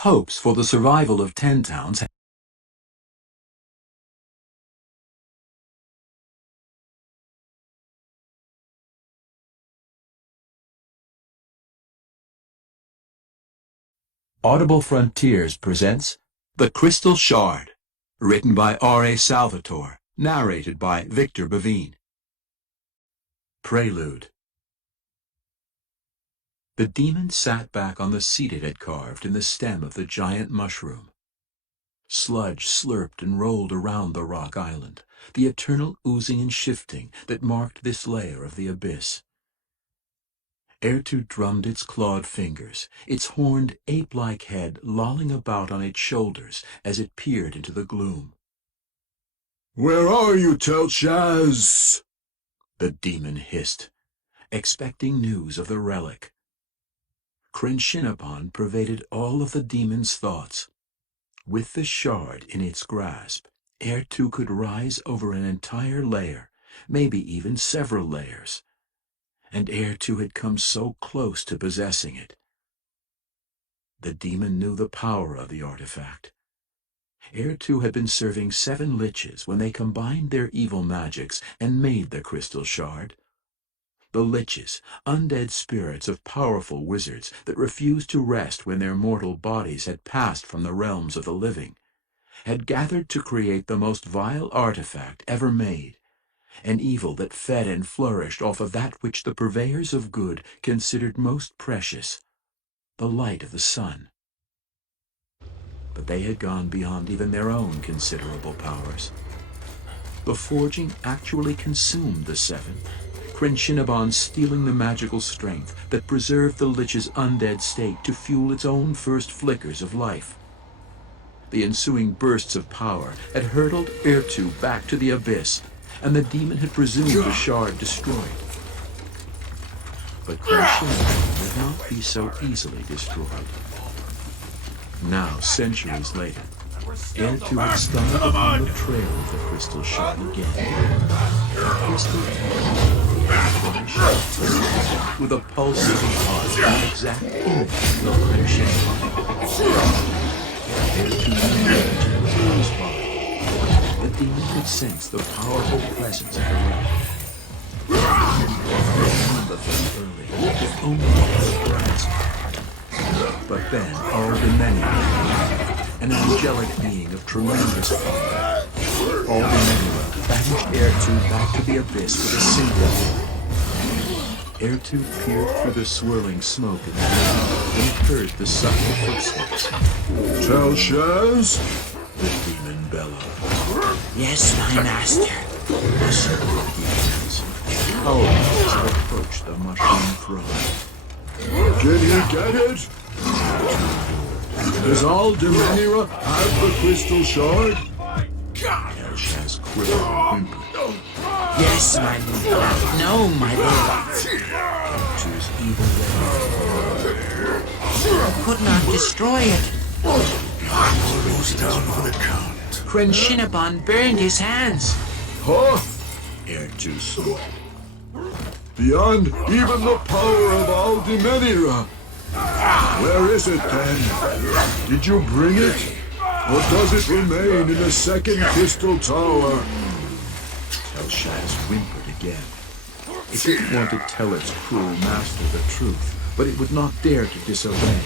Hopes for the survival of 10 towns. Audible Frontiers presents The Crystal Shard, written by R.A. Salvatore, narrated by Victor Bavine. Prelude. The demon sat back on the seat it had carved in the stem of the giant mushroom. Sludge slurped and rolled around the rock island, the eternal oozing and shifting that marked this layer of the abyss. Ertu drummed its clawed fingers, its horned ape-like head lolling about on its shoulders as it peered into the gloom. "Where are you, Tel'Shaz?" the demon hissed, expecting news of the relic. Kryn Shinnepan pervaded all of the demon's thoughts. With the shard in its grasp, Ertu could rise over an entire layer, maybe even several layers. And Ertu had come so close to possessing it. The demon knew the power of the artifact. Ertu had been serving 7 liches when they combined their evil magics and made the crystal shard. The liches, undead spirits of powerful wizards that refused to rest when their mortal bodies had passed from the realms of the living, had gathered to create the most vile artifact ever made, an evil that fed and flourished off of that which the purveyors of good considered most precious, the light of the sun. But they had gone beyond even their own considerable powers. The forging actually consumed the 7, Kryn Shinnepan stealing the magical strength that preserved the lich's undead state to fuel its own first flickers of life. The ensuing bursts of power had hurtled Ertu back to the abyss, and the demon had presumed the shard destroyed. But Kryn Shinnepan would not be so easily destroyed. Now, centuries later, Ertu had stumbled upon the trail of the crystal shard again. The crystal with a pulsating heart, an exact image of Kryn Shinnepan. Ertu knew was his body. The demon could sense the powerful presence of the relic. Remember them early, if only for grasp. But then Aldemenira, an angelic being of tremendous power, Aldemenira banished Ertu back to the abyss with a single word. Ertu peered through the swirling smoke in the air and heard the subtle footsteps. "Tel'Shaz?" The demon bellowed. "Yes, my master." The circle of demons, howling as it approached the mushroom throne. "Can he get it? Does Aldemenira have the crystal shard?" Tel'Shaz quivered and whimpered. "Yes, my lord." "No, my lord." To his evil way. "I could not destroy it." Goes down for the count. Kryn Shinnepan burned his hands. Huh? Ertu snorted. Beyond even the power of Aldemenira. Where is it then? Did you bring it? Or does it remain in the second crystal tower? Tel'Shaz whimpered again. It didn't want to tell its cruel master the truth, but it would not dare to disobey.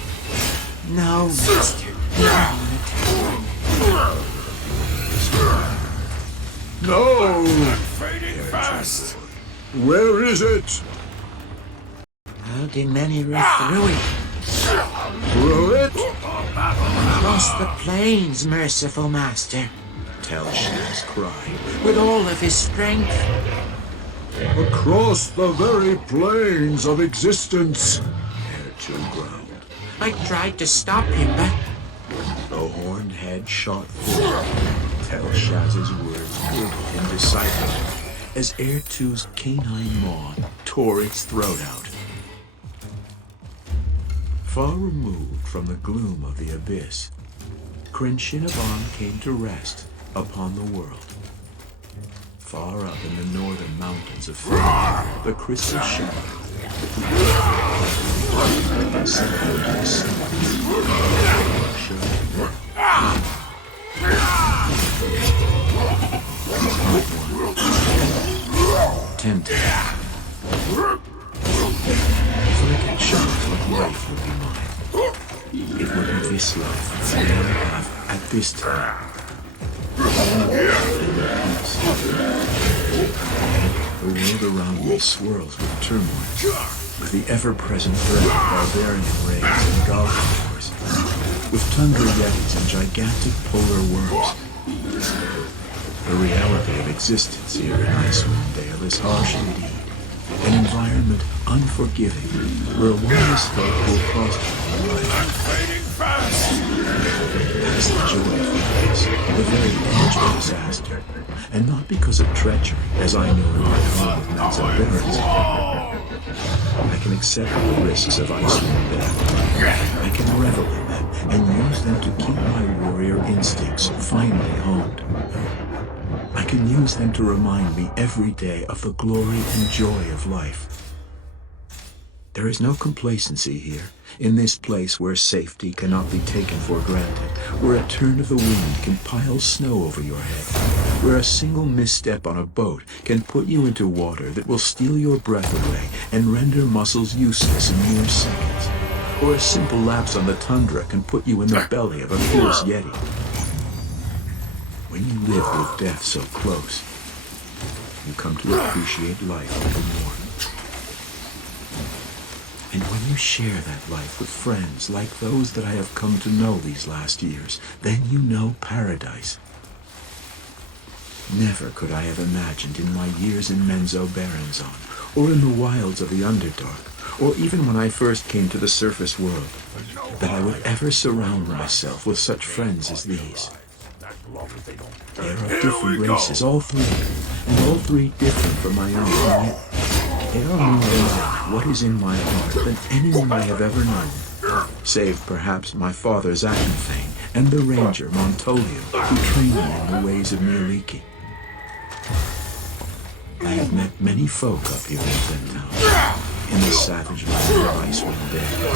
"No, master. No. No! Fading fast! Where is it? Aldemenira threw it Through it? across the plains, merciful master, Tel'Shaz cried. with all of his strength." Across the very plains of existence. Ertu growled. I tried to stop him, but The horned head shot forward. Telshaz's words gurgled indecipherable as Ertu's canine maw tore its throat out. Far removed from the gloom of the abyss, Crenshinaban came to rest upon the world. Far up in the northern mountains of Faerûn, the crystal shadow settled into the tempting. If I could choose what life would be mine, it would be this life that I now have at this time. The world around me swirls with turmoil, with the ever-present threat of barbarian raids and goblin wars, with tundra yetis and gigantic polar worms. The reality of existence here in Icewind Dale is harsh indeed, an environment unforgiving, where one mistake will cost you life. Fading fast! That's the joy of this, the very edge of disaster, and not because of treachery, as I know in my home of Menzo Barons. I can accept the risks of Icewind Dale. I can revel in them and use them to keep my warrior instincts finely honed. I can use them to remind me every day of the glory and joy of life. There is no complacency here, in this place where safety cannot be taken for granted, where a turn of the wind can pile snow over your head, where a single misstep on a boat can put you into water that will steal your breath away and render muscles useless in mere seconds, or a simple lapse on the tundra can put you in the belly of a fierce yeti. When you live with death so close, you come to appreciate life even more. And when you share that life with friends like those that I have come to know these last years, then you know paradise. Never could I have imagined in my years in Menzo Baronzon, or in the wilds of the Underdark, or even when I first came to the surface world, that I would ever surround myself with such friends as these. They are of different races, all three, and all three different from my own, and yet they are more like what is in my heart than anyone I have ever known, save perhaps my father Zachenfane and the ranger Montolio, who trained me in the ways of Mirliki. I have met many folk up here in Glentown, in the savage land of Icewind Dale,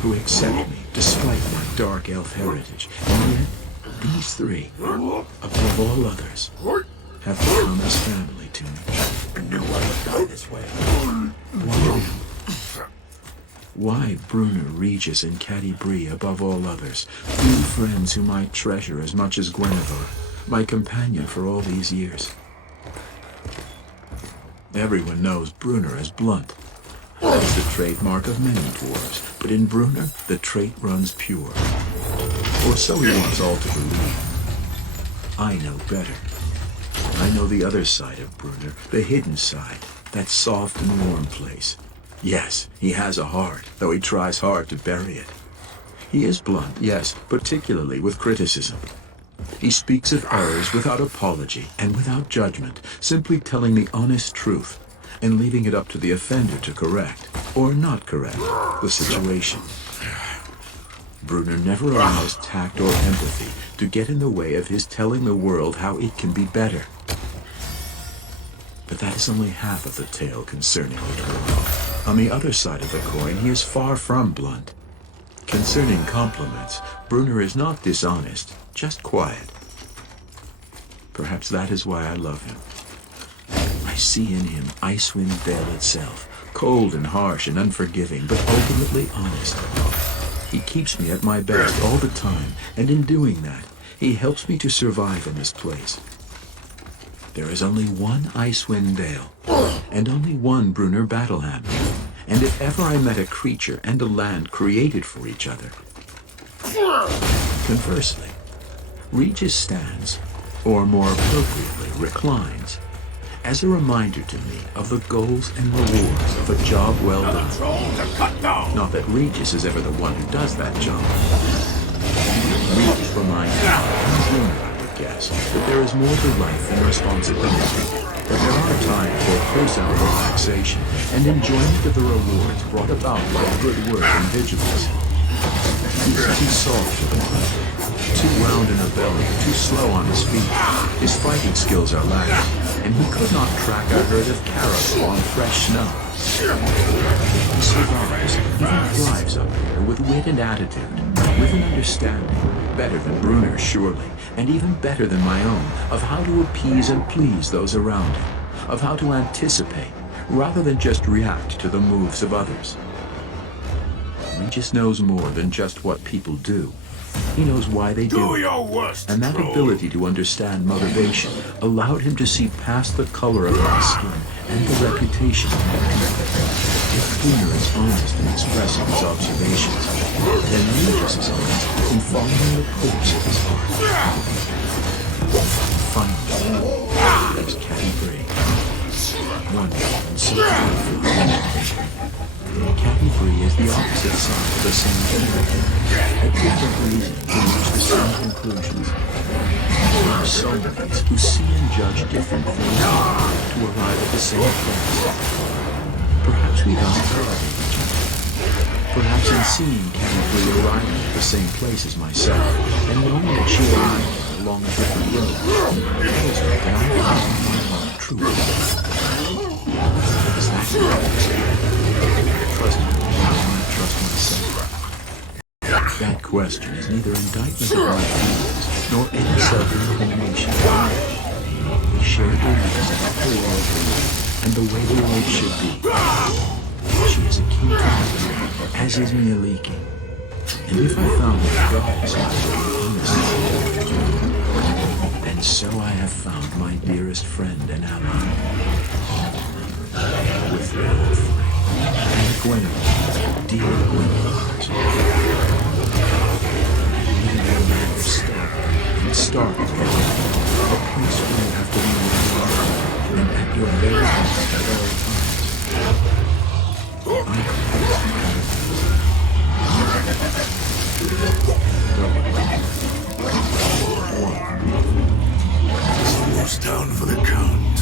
who accept me despite my dark elf heritage, and yet these three, above all others, have become as family to me. I knew I would die this way. Why Brunner, Regis, and Catti-brie above all others, three friends whom I treasure as much as Guinevere, my companion for all these years? Everyone knows Brunner as blunt. That is the trademark of many dwarves, but in Brunner, the trait runs pure. Or so he wants all to believe. I know better. I know the other side of Brunner, the hidden side, that soft and warm place. Yes, he has a heart, though he tries hard to bury it. He is blunt, yes, particularly with criticism. He speaks of errors without apology and without judgment, simply telling the honest truth and leaving it up to the offender to correct, or not correct, the situation. Brunner never allows tact or empathy to get in the way of his telling the world how it can be better. But that is only half of the tale concerning Otoro. On the other side of the coin, he is far from blunt. Concerning compliments, Brunner is not dishonest, just quiet. Perhaps that is why I love him. I see in him Icewind Dale itself, cold and harsh and unforgiving, but ultimately honest. He keeps me at my best all the time, and in doing that, he helps me to survive in this place. There is only one Icewind Dale, and only one Brunner Battlehammer, and if ever I met a creature and a land created for each other. Conversely, Regis stands, or more appropriately, reclines, as a reminder to me of the goals and rewards of a job well done. Troll to cut down. Not that Regis is ever the one who does that job. Regis reminds me, I would guess, that there is more to life than responsibility. But there are times for personal relaxation and enjoyment of the rewards brought about by good work and vigilance. He is too soft for the clever, too round in the belly, too slow on his feet. His fighting skills are lacking, and he could not track a herd of caribou on fresh snow. He survives, even thrives up there with wit and attitude, with an understanding, better than Bruner's surely, and even better than my own, of how to appease and please those around him, of how to anticipate, rather than just react to the moves of others. Regis knows more than just what people do. He knows why they do Do it. your worst, And that troll. ability to understand motivation allowed him to see past the color of my skin and the reputation of my people. If Bruner is honest in expressing his observations, then Regis is honest in following the course of his heart. Finally, there's Catty Bray. Wonderful and so beautiful. Catty Bray is the opposite side of the same thing. A different reason to reach the same conclusions. There are soulmates who see and judge different things to arrive at the same place. Perhaps we thus parallel each other. Perhaps in seeing Catty Bray arriving at the same place as myself, and knowing that she arrived along a different road, tells me that I found my heart truly. Is that correct? Trust me, I trust myself. That question is neither indictment of my feelings nor any self-incrimination. We share beliefs about the world and the way the world should be. She is a key to me, as is Mieliki. And if I found that God is honest, then so I have found my dearest friend and ally. With me all three. And Gwyneth, dear Gwyneth. Even though man is stark and stark a place where you have to be more and at your very best at all times. I Who's down for the count?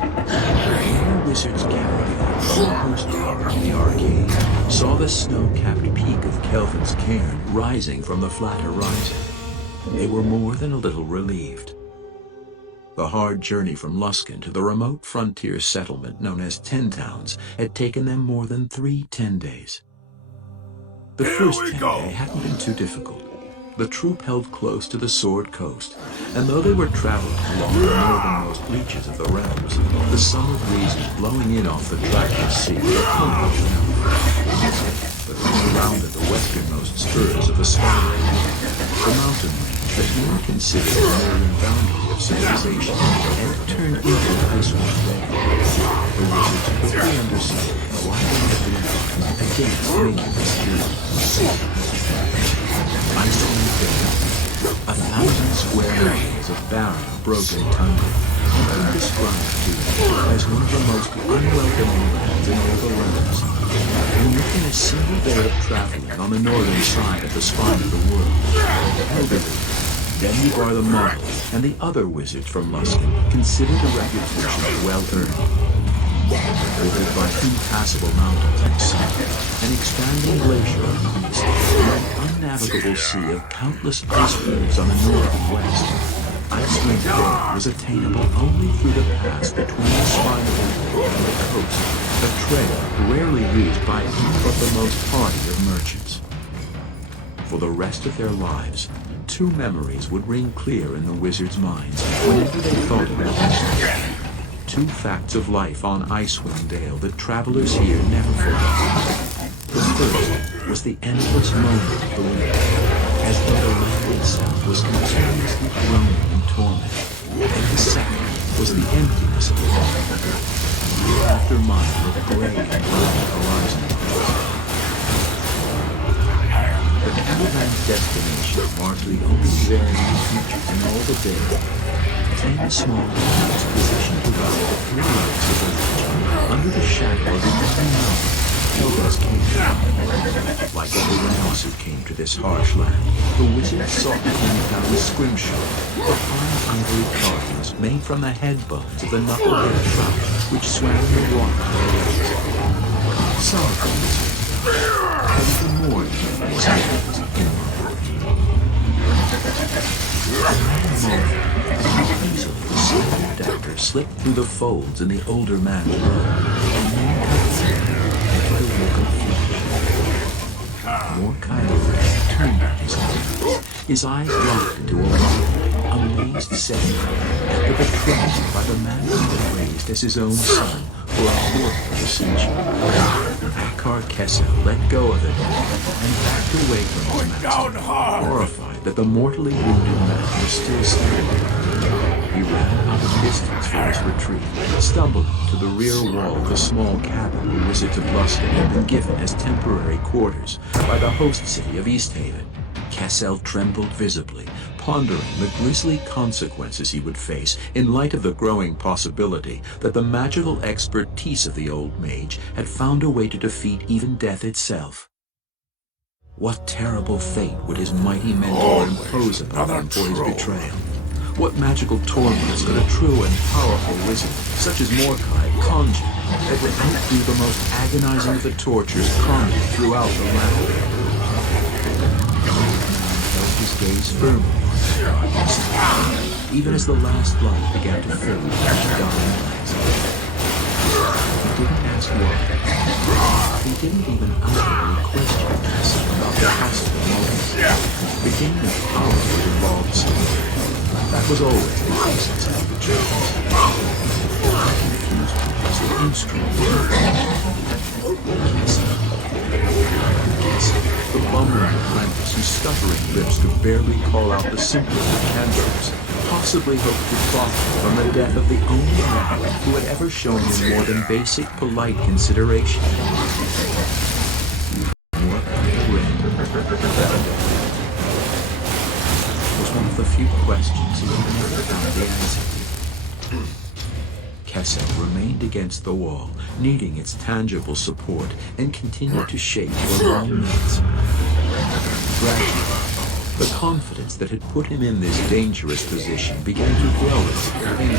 The wizards gathered from the postcard of the arcade saw the snow-capped peak of Kelvin's cairn rising from the flat horizon. They were more than a little relieved. The hard journey from Luskan to the remote frontier settlement known as Ten Towns had taken them more than 3 10 days. The first 10 day hadn't been too difficult. The troop held close to the Sword Coast, and though they were traveling along the northernmost reaches of the realms, the summer breezes blowing in off the trackless sea were comfortable enough. But when they rounded the westernmost spurs of the Sky Range, the mountain range that you were considered the northern boundary of civilization, and turned into Icewind Dale, the wizards quickly understood why they had been against making this journey. Icewind Dale, 1,000 square miles of barren, broken tundra, had been described to them as one of the most unwelcoming lands in all the realms. And within a single day of traveling on the northern side of the spine of the world, Elderly, Dendybar the Model, and the other wizards from Luskan considered a reputation well earned. Bordered by impassable mountains and sea, an expanding glacier on the east, and an unnavigable sea of countless icebergs on the north and west, Icewind Dale was attainable only through the pass between the spine of the world and the coast, a trail rarely used by any but the most hardy of merchants. For the rest of their lives, 2 memories would ring clear in the wizards' minds whenever they thought about this. 2 facts of life on Icewind Dale that travelers here never forget. The first was the endless moaning of the wind, as though the land itself was continuously groaning in torment. And the second was the emptiness of the water, year after mile of gray and broken horizon. The caravan's destination marked the only varying feature in all the day. ten small cubes positioned around the three legs of the ledge, under the shadow of the every mountain, Helga's kingdom. Like everyone else who came to this harsh land, the wizard sought to bring down the scrimshaw, the fine ivory carvings made from the head bones of the knucklehead trout which swam in the water of the lakes. Sorry, but even more than was held in easily the silver dagger slipped through the folds in the older man's robe, and then cut into the work of flesh. Mordecai the Red turned on his eyes locked into a wide, amazed setting that betrayed by the man he had raised as his own son for a quarter of a century. Akar Kessel let go of it and backed away from his master, horrified that the mortally wounded man was still standing. He ran out of distance for his retreat, stumbled to the rear wall of the small cabin the Wizards of Luskan had been given as temporary quarters by the host city of Easthaven. Kessel trembled visibly, pondering the grisly consequences he would face in light of the growing possibility that the magical expertise of the old mage had found a way to defeat even death itself. What terrible fate would his mighty mentor impose upon him for his betrayal? What magical torments could a true and powerful wizard, such as Mordecai, conjure that would outdo the most agonizing of the tortures conjured throughout the land? His gaze firmly on Kessel, even as the last light began to fill the dying eyes. He didn't ask why. He didn't even outwardly question Kessel about the possible motives. The game of power would involve something. That was always the essence of the truth. He was the instrument. The bumbling apprentice whose stuttering lips could barely call out the simplest of cantrips, possibly hoped to profit from the death of the only man who had ever shown him more than basic polite consideration. Was one of the few questions he never found the answer to. Kessel remained against the wall, needing its tangible support, and continued to shake for long minutes. Gradually, the confidence that had put him in this dangerous position began to grow as he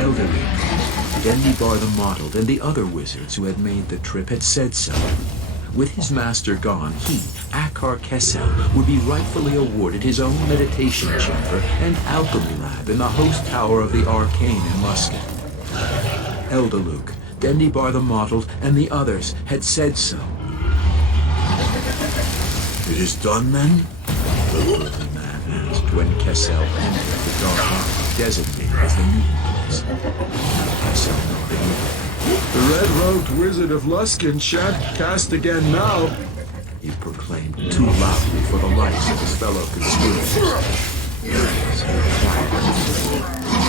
Elderly, Dendybar the Mottled, and the other wizards who had made the trip had said so. With his master gone, he, Akar Kessel, would be rightfully awarded his own meditation chamber and alchemy lab in the host tower of the Arcane in Luskan. Eldaluke, Dendybar the Mottled, and the others had said so. It is done, then? The little man asked when Kessel entered the dark room designated as the meeting place. Kessel nodded. The red-robed wizard of Luskan shan't cast again now, he proclaimed too loudly for the likes of his fellow conspirators.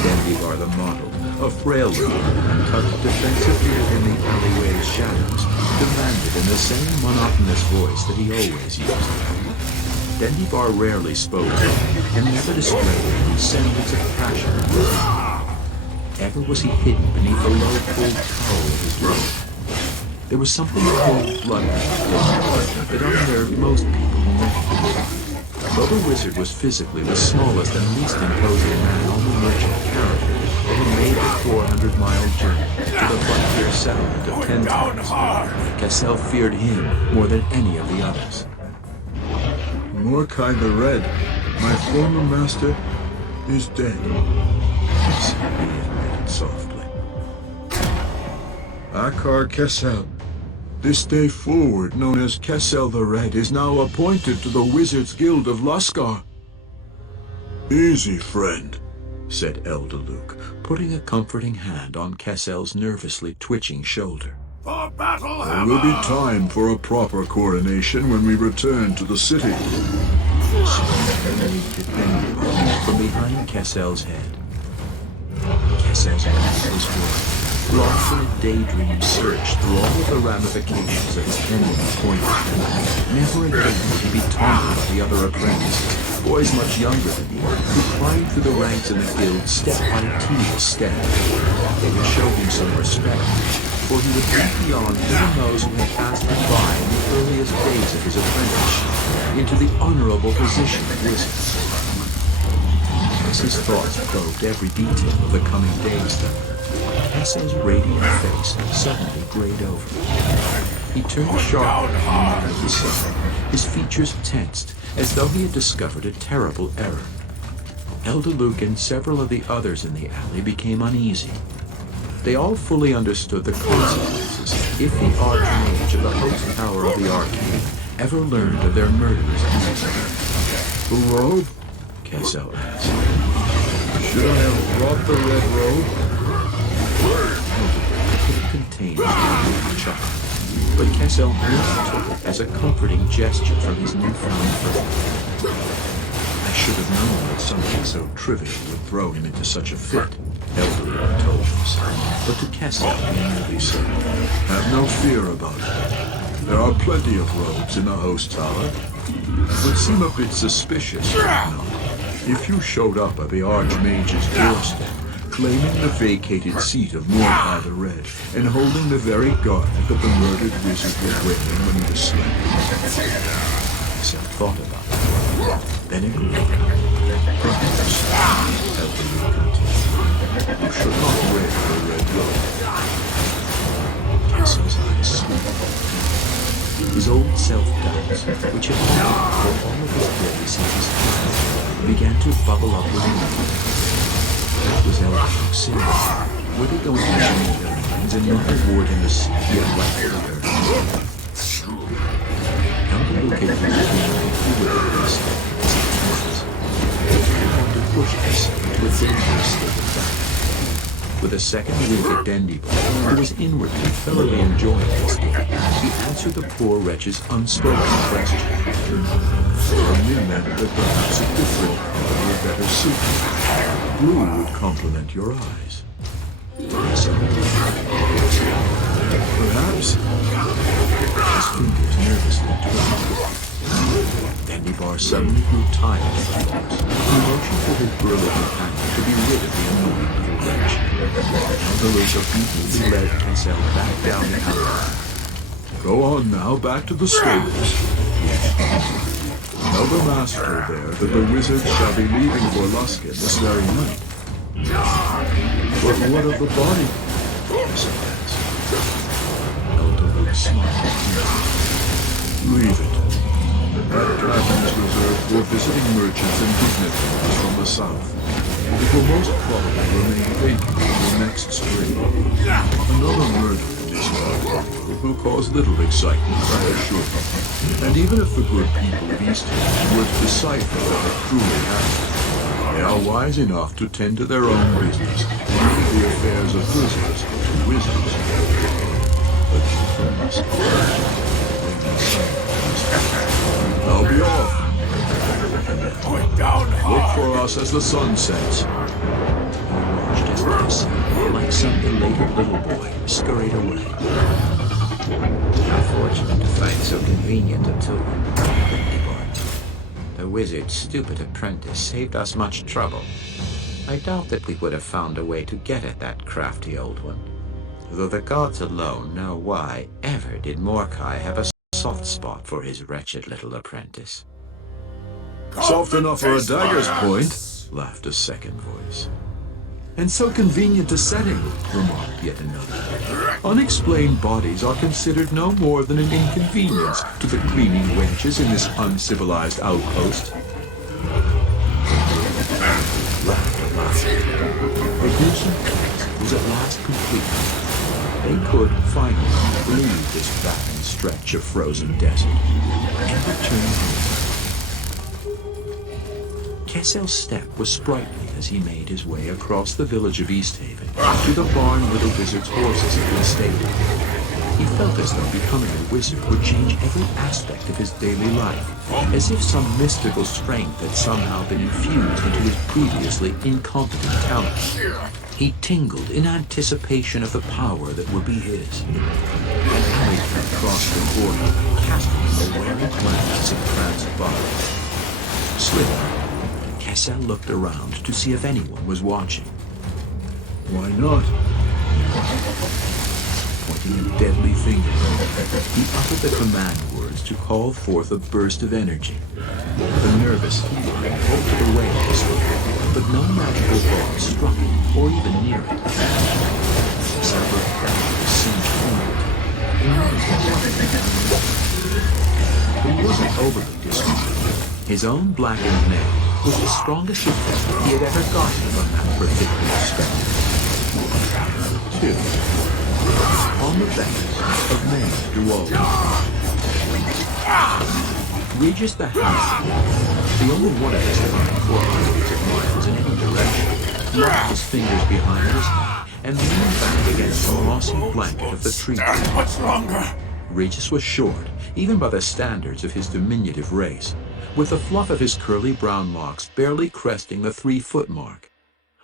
Dendybar the Mottled, a frail little man tucked defensively within the alleyway's shadows, demanded in the same monotonous voice that he always used. Dendybar rarely spoke and never displayed any semblance of passion. Ever was he hidden beneath the low, cold cowl of his robe. There was something cold-blooded that unnerved most people who met him. Though the wizard was physically the smallest and least imposing man on the merchant caravan that had made the 400-mile journey to the frontier settlement of Tentacles, Kessel feared him more than any of the others. Mordecai the Red, my former master, is dead. Kessel reiterated softly. Akar Kessel, this day forward known as Kessel the Red, is now appointed to the Wizards Guild of Luskar. Easy, friend, said Eldaluke, putting a comforting hand on Kessel's nervously twitching shoulder. For battle, there will be time for a proper coronation when we return to the city. From behind Kessel's head. Kessel's mind was whirling, lost in a daydream search through all of the ramifications of his pending appointment. Never again would he be taunted by the other apprentices, boys much younger than he, who climbed through the ranks in the guild step by tedious step. They would show him some respect, for he would beat beyond even those who had passed him by in the earliest days of his apprenticeship into the honorable position of wizard. As his thoughts probed every detail of the coming days, though, Kessel's radiant face suddenly grayed over. He turned sharply from the the sun, his features tensed, as though he had discovered a terrible error. Elder Luke and several of the others in the alley became uneasy. They all fully understood the consequences if the Archmage of the host tower of the Arcade ever learned of their murderous deeds. The robe? Kessel asked. Should I have brought the red robe? Couldn't contain his angry chuckle, but Kessel took it as a comforting gesture from his newfound friend. I should have known that something so trivial would throw him into such a fit, Elder told himself. But to Kessel he merely said, Have no fear about it. There are plenty of robes in the host tower. It would seem a bit suspicious, would it not, if you showed up at the Archmage's doorstep, claiming the vacated seat of Mordecai the Red, and holding the very garment that the murdered wizard was wearing when he was slain. Kessel thought about it, then agreed. Perhaps, Elder Luke continued, you should not wear the red robe. Kessel's eyes smiled. His old self-doubts, which had haunted for all of his days since his childhood, began to bubble up within him. That was Elder Luke's sin. Were they going to change their minds and not award him the seat he had rightfully earned? Elder Luke had used him if he would have been step as he was. He wanted to push Kessel into a dangerous state of battle. With a second wink at Dendybo, who was inwardly thoroughly enjoying his game, he answered the poor wretch's unspoken question. Only meant that perhaps a different color would better suit you. Blue would complement your eyes. Perhaps. His fingers nervously twitched. Dendybar suddenly grew tired of the thoughts. He motioned for his burly companion to be rid of the annoying little wretch. Elder Luke obediently led Kessel back down the alley. Go on now, back to the stables. Tell the master there that the wizard shall be leaving for Luskan this very night. But what of the body? Kessel asked. Elder Luke smiled. Leave it. That cabin is reserved for visiting merchants and dignitaries from the south. It will most probably remain vacant until next spring. Another murder in this town. It will cause little excitement, I assure you. And even if the good people of Easthaven were to decipher what had truly happened, they are wise enough to tend to their own business, leaving the affairs of prisoners to wizards. But people must I'll be off. Going down Look hard. for us as the sun sets. He watched as Kessel, like some elated little boy, scurried away. How fortunate to find so convenient a tool. The wizard's stupid apprentice saved us much trouble. I doubt that we would have found a way to get at that crafty old one. Though the gods alone know why ever did Mordecai have a soft spot for his wretched little apprentice. Soft enough for a dagger's point, laughed a second voice. And so convenient a setting, remarked yet another. Unexplained bodies are considered no more than an inconvenience to the cleaning wenches in this uncivilized outpost. Laughed aloud. The gruesome task was at last complete. They could finally leave this barren stretch of frozen desert and return home. Kessel's step was sprightly as he made his way across the village of Easthaven to the barn where the wizard's horses had been stabled. He felt as though becoming a wizard would change every aspect of his daily life, as if some mystical strength had somehow been infused into his previously incompetent talents. He tingled in anticipation of the power that would be his. An alley cat crossed the corner, casting him a wary glance as he pranced by. slither. Kessel looked around to see if anyone was watching. Why not? Pointing a deadly finger, he uttered the command words to call forth a burst of energy. The nervous feline bolted away this way, but no magical ball struck it or even near it. Several predators seemed formed. He wasn't overly dismayed. His own blackened mane was the strongest defense he had ever gotten from that particular spectre. 2. On the banks of Maine Duold. Regis the Half, the only one of us that went 400 miles in any direction, locked his fingers behind his head and leaned back against the mossy blanket of the tree. Much longer. Regis was short, even by the standards of his diminutive race, with the fluff of his curly brown locks barely cresting the 3-foot mark.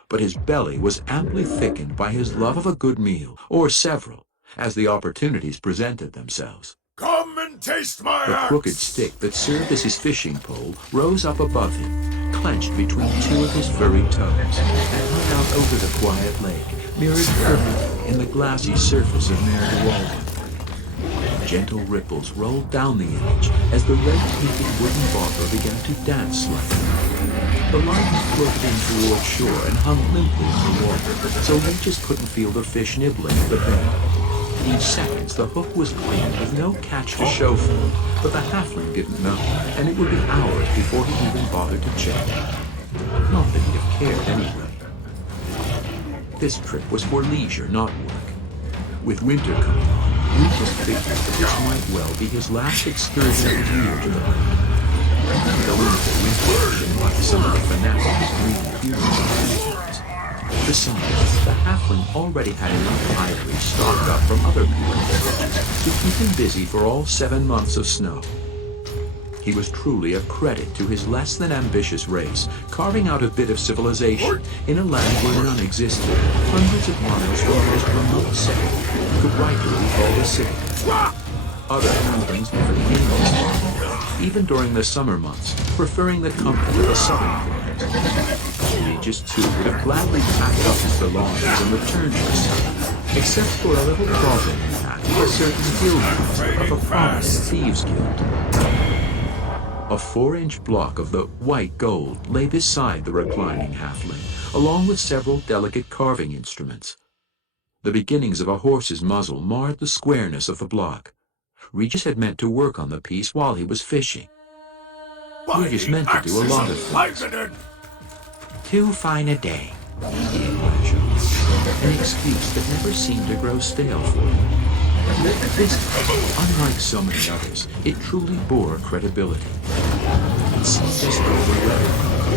But his belly was amply thickened by his love of a good meal, or several, as the opportunities presented themselves. Come and taste my The axe. crooked stick that served as his fishing pole rose up above him, clenched between 2 of his furry toes, and hung out over the quiet lake, mirrored perfectly in the glassy surface of Mare Duwalden. Gentle ripples rolled down the image as the red-painted wooden bauble began to dance slightly. The line floated in toward shore and hung limply in the water, so Regis couldn't feel the fish nibbling at the bait. Each second, the hook was clean with no catch to show for it, but the halfling didn't know, and it would be hours before he even bothered to check. Not that he'd have cared anyway. This trip was for leisure, not work. With winter coming on, Regis figured that this might well be his last excursion of the year to the lake. Though into the winter, like some of the fanatics greedy heroes. Besides, the halfling already had enough ivory stocked up from other people's villages to keep him busy for all 7 months of snow. He was truly a credit to his less than ambitious race, carving out a bit of civilization in a land where none existed, hundreds of miles from the most remote setting could rightly be called a city. Other halflings never came this far, even during the summer months, preferring the comfort of the southern climate. Regis too would have gladly packed up his belongings and returned to the south, except for a little problem he had with a certain guild of a prominent thieves' guild. A 4-inch block of the white gold lay beside the reclining halfling, along with several delicate carving instruments. The beginnings of a horse's muzzle marred the squareness of the block. Regis had meant to work on the piece while he was fishing. Regis meant to do a lot of things. Too fine a day, he imagined, an excuse that never seemed to grow stale for him. This time, unlike so many others, it truly bore credibility. It seemed as though the weather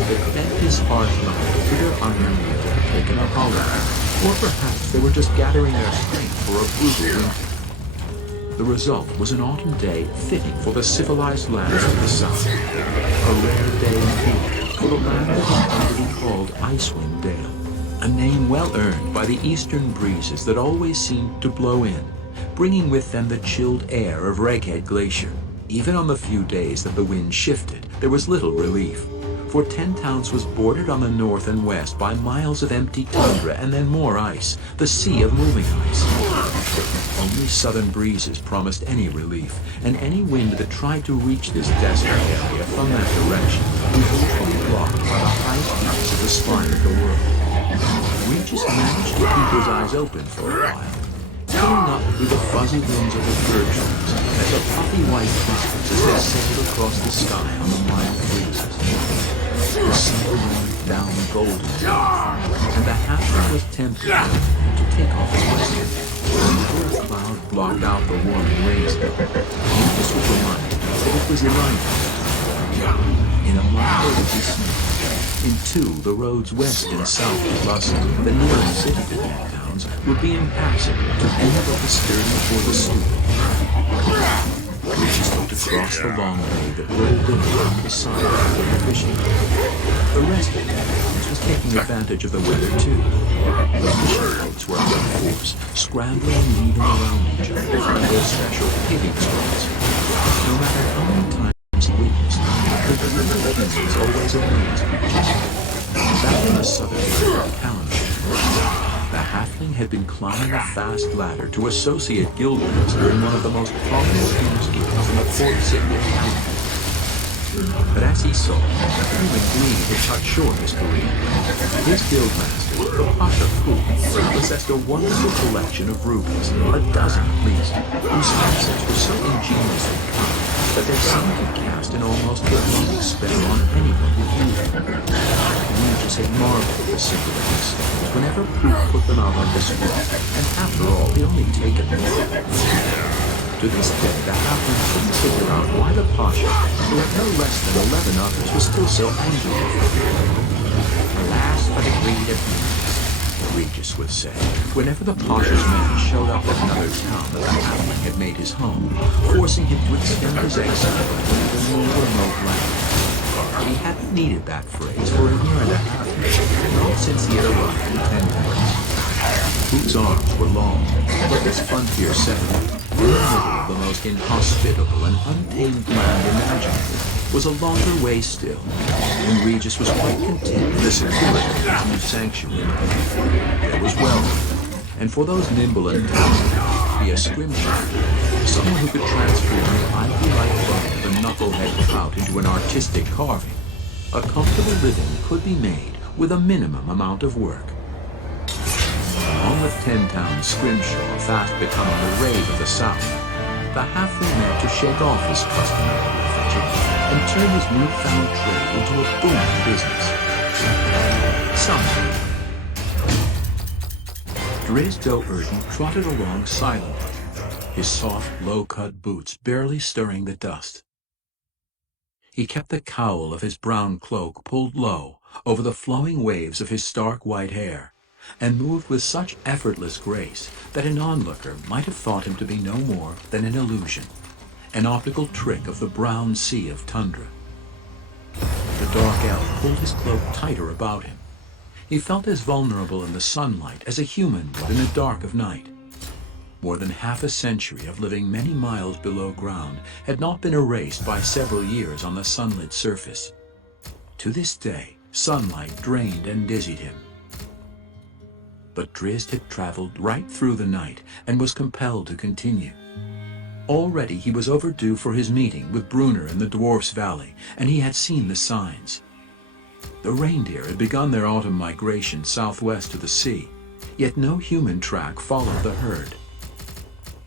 that bent his hard life to their iron will had taken a holiday, or perhaps they were just gathering their strength for a brutal winter. The result was an autumn day fitting for the civilized lands of the south. A rare day indeed for the land that had come to be called Icewind Dale, a name well earned by the eastern breezes that always seemed to blow in, bringing with them the chilled air of Rakehead Glacier. Even on the few days that the wind shifted, there was little relief, for 10 Towns was bordered on the north and west by miles of empty tundra and then more ice, the sea of moving ice. Only southern breezes promised any relief, and any wind that tried to reach this desert area from that direction was usually blocked by the high peaks of the spine of the world. Regis managed to keep his eyes open for a while, filling up through the fuzzy wings of the fir trees as the puffy white crystals as they sailed across the sky on the mild breezes. The sun went down golden, and the halfling was tempted to take off his waistcoat. Before a cloud blocked out the warming rays, Regis was reminded that it was night. In a month there would be snow. In 2, the roads west and south of Russell, the nearest city to Ten Towns, would be impassable to any but the sturdy or the stupid. Regis looked across the long bay that rolled in around the side of the fishing. The rest of the Towns was taking advantage of the weather too. The fishing boats were out in force, scrambling and weaving around each other to find their special hitting spots. No matter how many times he witnessed, the humans always amazed Regis. Back in the southern area of Calendarn, the halfling had been climbing a fast ladder to associate guild master in one of the most prominent thieves guilds in the port city of Calendarn. But as he saw, human greed had cut short his career. His guildmaster, the Pasha Fu, possessed a wonderful collection of rubies, a dozen at least, whose concepts were so ingeniously cut that they seemed to cast an almost hypnotic spell on anyone who viewed them. Regis had marveled at the cigarettes whenever Proof put them out on display, and after all, he only taken them. To this day, the halfling couldn't figure out why the Pasha, who had no less than 11 others, was still so angry with him. Alas for the greed of humans, Regis would say, whenever the Pasha's men showed up at another town that the halfling had made his home, forcing him to extend his exile to an even more remote land. He hadn't needed that phrase for a year and a half, not since he had arrived in 10 months. Whose arms were long, but this frontier settlement, in the middle of the most inhospitable and untamed land imaginable, was a longer way still, and Regis was quite content with the security of his new sanctuary. There was wealth, and for those nimble and talented, be a scrimshaw, someone who could transform the ivy-like bone of a knucklehead trout into an artistic carving, a comfortable living could be made with a minimum amount of work. Along with 10 Town's scrimshaw fast becoming the rave of the South, the halfling meant to shake off his customary lethargy and turn his newfound trade into a booming business. Someday. Drizzt Do'Urden trotted along silently, his soft, low-cut boots barely stirring the dust. He kept the cowl of his brown cloak pulled low over the flowing waves of his stark white hair, and moved with such effortless grace that an onlooker might have thought him to be no more than an illusion, an optical trick of the brown sea of tundra. The dark elf pulled his cloak tighter about him. He felt as vulnerable in the sunlight as a human would in the dark of night. More than half a century of living many miles below ground had not been erased by several years on the sunlit surface. To this day, sunlight drained and dizzied him. But Drizzt had traveled right through the night and was compelled to continue. Already he was overdue for his meeting with Bruenor in the Dwarf's Valley, and he had seen the signs. The reindeer had begun their autumn migration southwest to the sea, yet no human track followed the herd.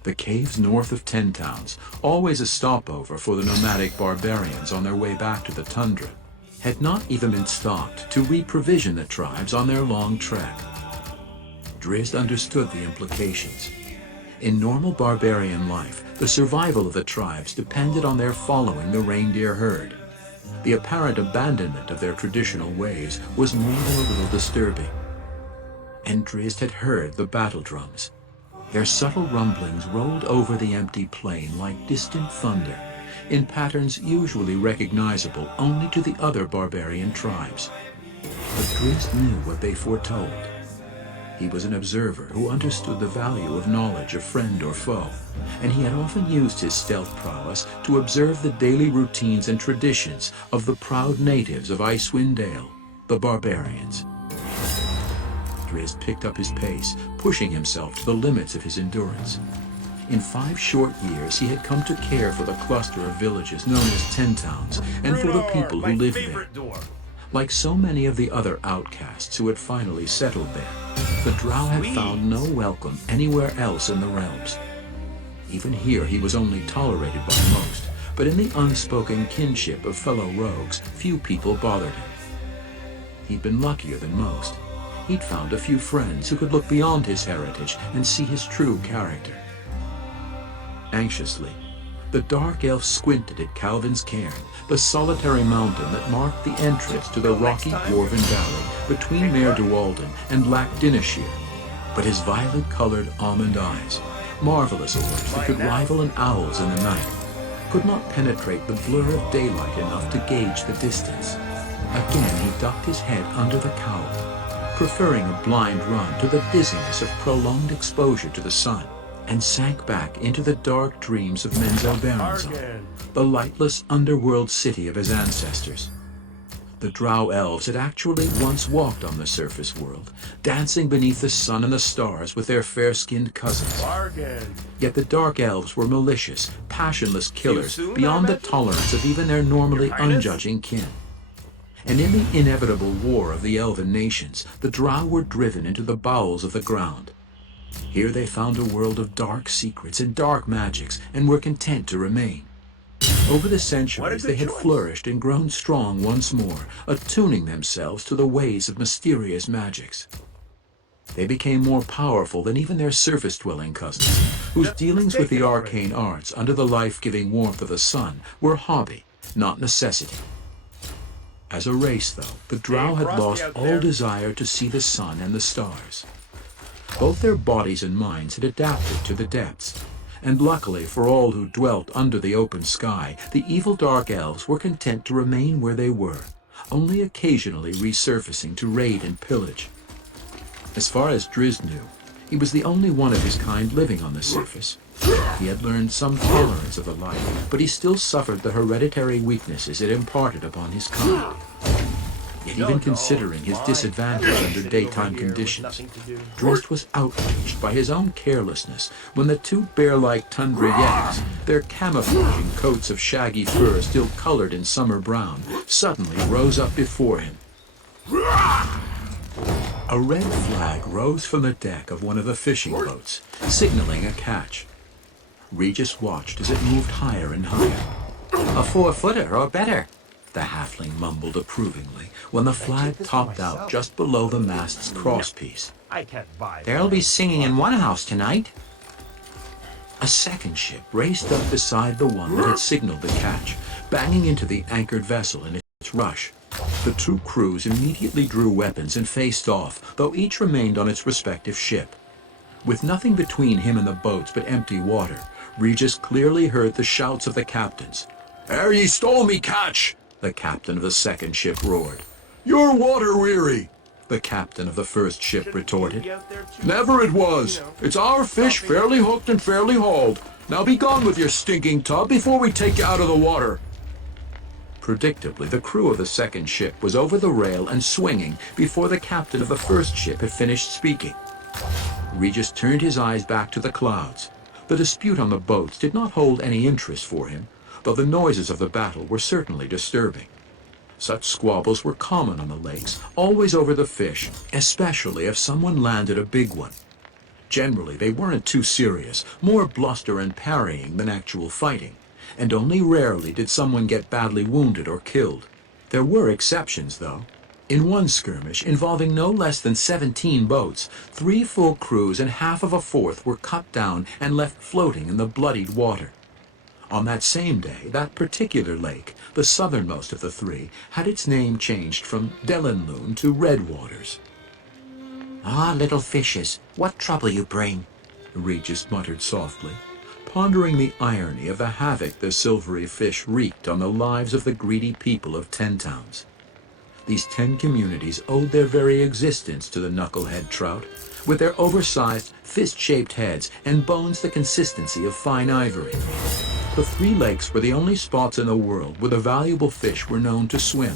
The caves north of 10 Towns, always a stopover for the nomadic barbarians on their way back to the tundra, had not even been stocked to re-provision the tribes on their long trek. Drizzt understood the implications. In normal barbarian life, the survival of the tribes depended on their following the reindeer herd. The apparent abandonment of their traditional ways was more than a little disturbing. And Drizzt had heard the battle drums. Their subtle rumblings rolled over the empty plain like distant thunder, in patterns usually recognizable only to the other barbarian tribes. But Drizzt knew what they foretold. He was an observer who understood the value of knowledge of friend or foe, and he had often used his stealth prowess to observe the daily routines and traditions of the proud natives of Icewind Dale, the barbarians. Drizzt picked up his pace, pushing himself to the limits of his endurance. In 5 short years, he had come to care for the cluster of villages known as 10 Towns, and for the people who lived there. Like so many of the other outcasts who had finally settled there, the Drow had found no welcome anywhere else in the realms. Even here he was only tolerated by most, but in the unspoken kinship of fellow rogues, few people bothered him. He'd been luckier than most. He'd found a few friends who could look beyond his heritage and see his true character. Anxiously, the Dark Elf squinted at Calvin's Cairn, the solitary mountain that marked the entrance to the rocky Dwarven Valley between Maer Dualden and Lac Dinashir. But his violet-colored almond eyes, marvelous orbs that could rival an owl's in the night, could not penetrate the blur of daylight enough to gauge the distance. Again he ducked his head under the cowl, preferring a blind run to the dizziness of prolonged exposure to the sun, and sank back into the dark dreams of Menzoberranzan, the lightless underworld city of his ancestors. The Drow elves had actually once walked on the surface world, dancing beneath the sun and the stars with their fair-skinned cousins. Bargain. Yet the Dark Elves were malicious, passionless killers soon, beyond I the imagine? tolerance of even their normally Your Highness? unjudging kin. And in the inevitable war of the elven nations, the Drow were driven into the bowels of the ground. Here they found a world of dark secrets and dark magics, and were content to remain. Over the centuries, good they had choice. flourished and grown strong once more, attuning themselves to the ways of mysterious magics. They became more powerful than even their surface-dwelling cousins, whose dealings with the arcane arts under the life-giving warmth of the sun were hobby, not necessity. As a race, though, the Drow had frosty lost out all there. desire to see the sun and the stars. Both their bodies and minds had adapted to the depths, and luckily for all who dwelt under the open sky, the evil Dark Elves were content to remain where they were, only occasionally resurfacing to raid and pillage. As far as Drizzt knew, he was the only one of his kind living on the surface. He had learned some tolerance of the light, but he still suffered the hereditary weaknesses it imparted upon his kind. Yet even considering his disadvantage under daytime conditions, Drizzt was outraged by his own carelessness when the two bear-like tundra yetis, their camouflaging coats of shaggy fur still colored in summer brown, suddenly rose up before him. A red flag rose from the deck of one of the fishing boats, signaling a catch. Regis watched as it moved higher and higher. A 4-footer or better. The halfling mumbled approvingly when the flag topped out just below the mast's crosspiece. I can't buy There'll be singing in one house tonight. A second ship raced up beside the one that had signaled the catch, banging into the anchored vessel in its rush. The two crews immediately drew weapons and faced off, though each remained on its respective ship. With nothing between him and the boats but empty water, Regis clearly heard the shouts of the captains. "Ere ye stole me catch!" the captain of the second ship roared. "You're water-weary," the captain of the first ship retorted. "Never it was. It's our fish fairly hooked and fairly hauled. Now be gone with your stinking tub before we take you out of the water." Predictably, the crew of the second ship was over the rail and swinging before the captain of the first ship had finished speaking. Regis turned his eyes back to the clouds. The dispute on the boats did not hold any interest for him, though the noises of the battle were certainly disturbing. Such squabbles were common on the lakes, always over the fish, especially if someone landed a big one. Generally, they weren't too serious, more bluster and parrying than actual fighting, and only rarely did someone get badly wounded or killed. There were exceptions, though. In one skirmish, involving no less than 17 boats, 3 full crews and half of a fourth were cut down and left floating in the bloodied water. On that same day, that particular lake, the southernmost of the 3, had its name changed from Dellenloon to Redwaters. Ah, little fishes, what trouble you bring. Regis muttered softly, pondering the irony of the havoc the silvery fish wreaked on the lives of the greedy people of 10 towns. These 10 communities owed their very existence to the knucklehead trout, with their oversized, fist-shaped heads and bones the consistency of fine ivory. The 3 lakes were the only spots in the world where the valuable fish were known to swim,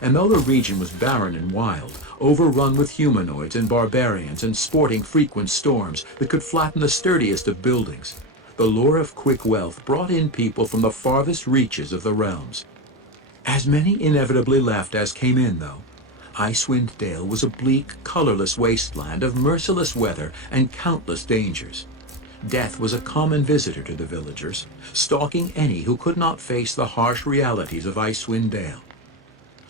and though the region was barren and wild, overrun with humanoids and barbarians and sporting frequent storms that could flatten the sturdiest of buildings, the lure of quick wealth brought in people from the farthest reaches of the realms. As many inevitably left as came in, though. Icewind Dale was a bleak, colorless wasteland of merciless weather and countless dangers. Death was a common visitor to the villagers, stalking any who could not face the harsh realities of Icewind Dale.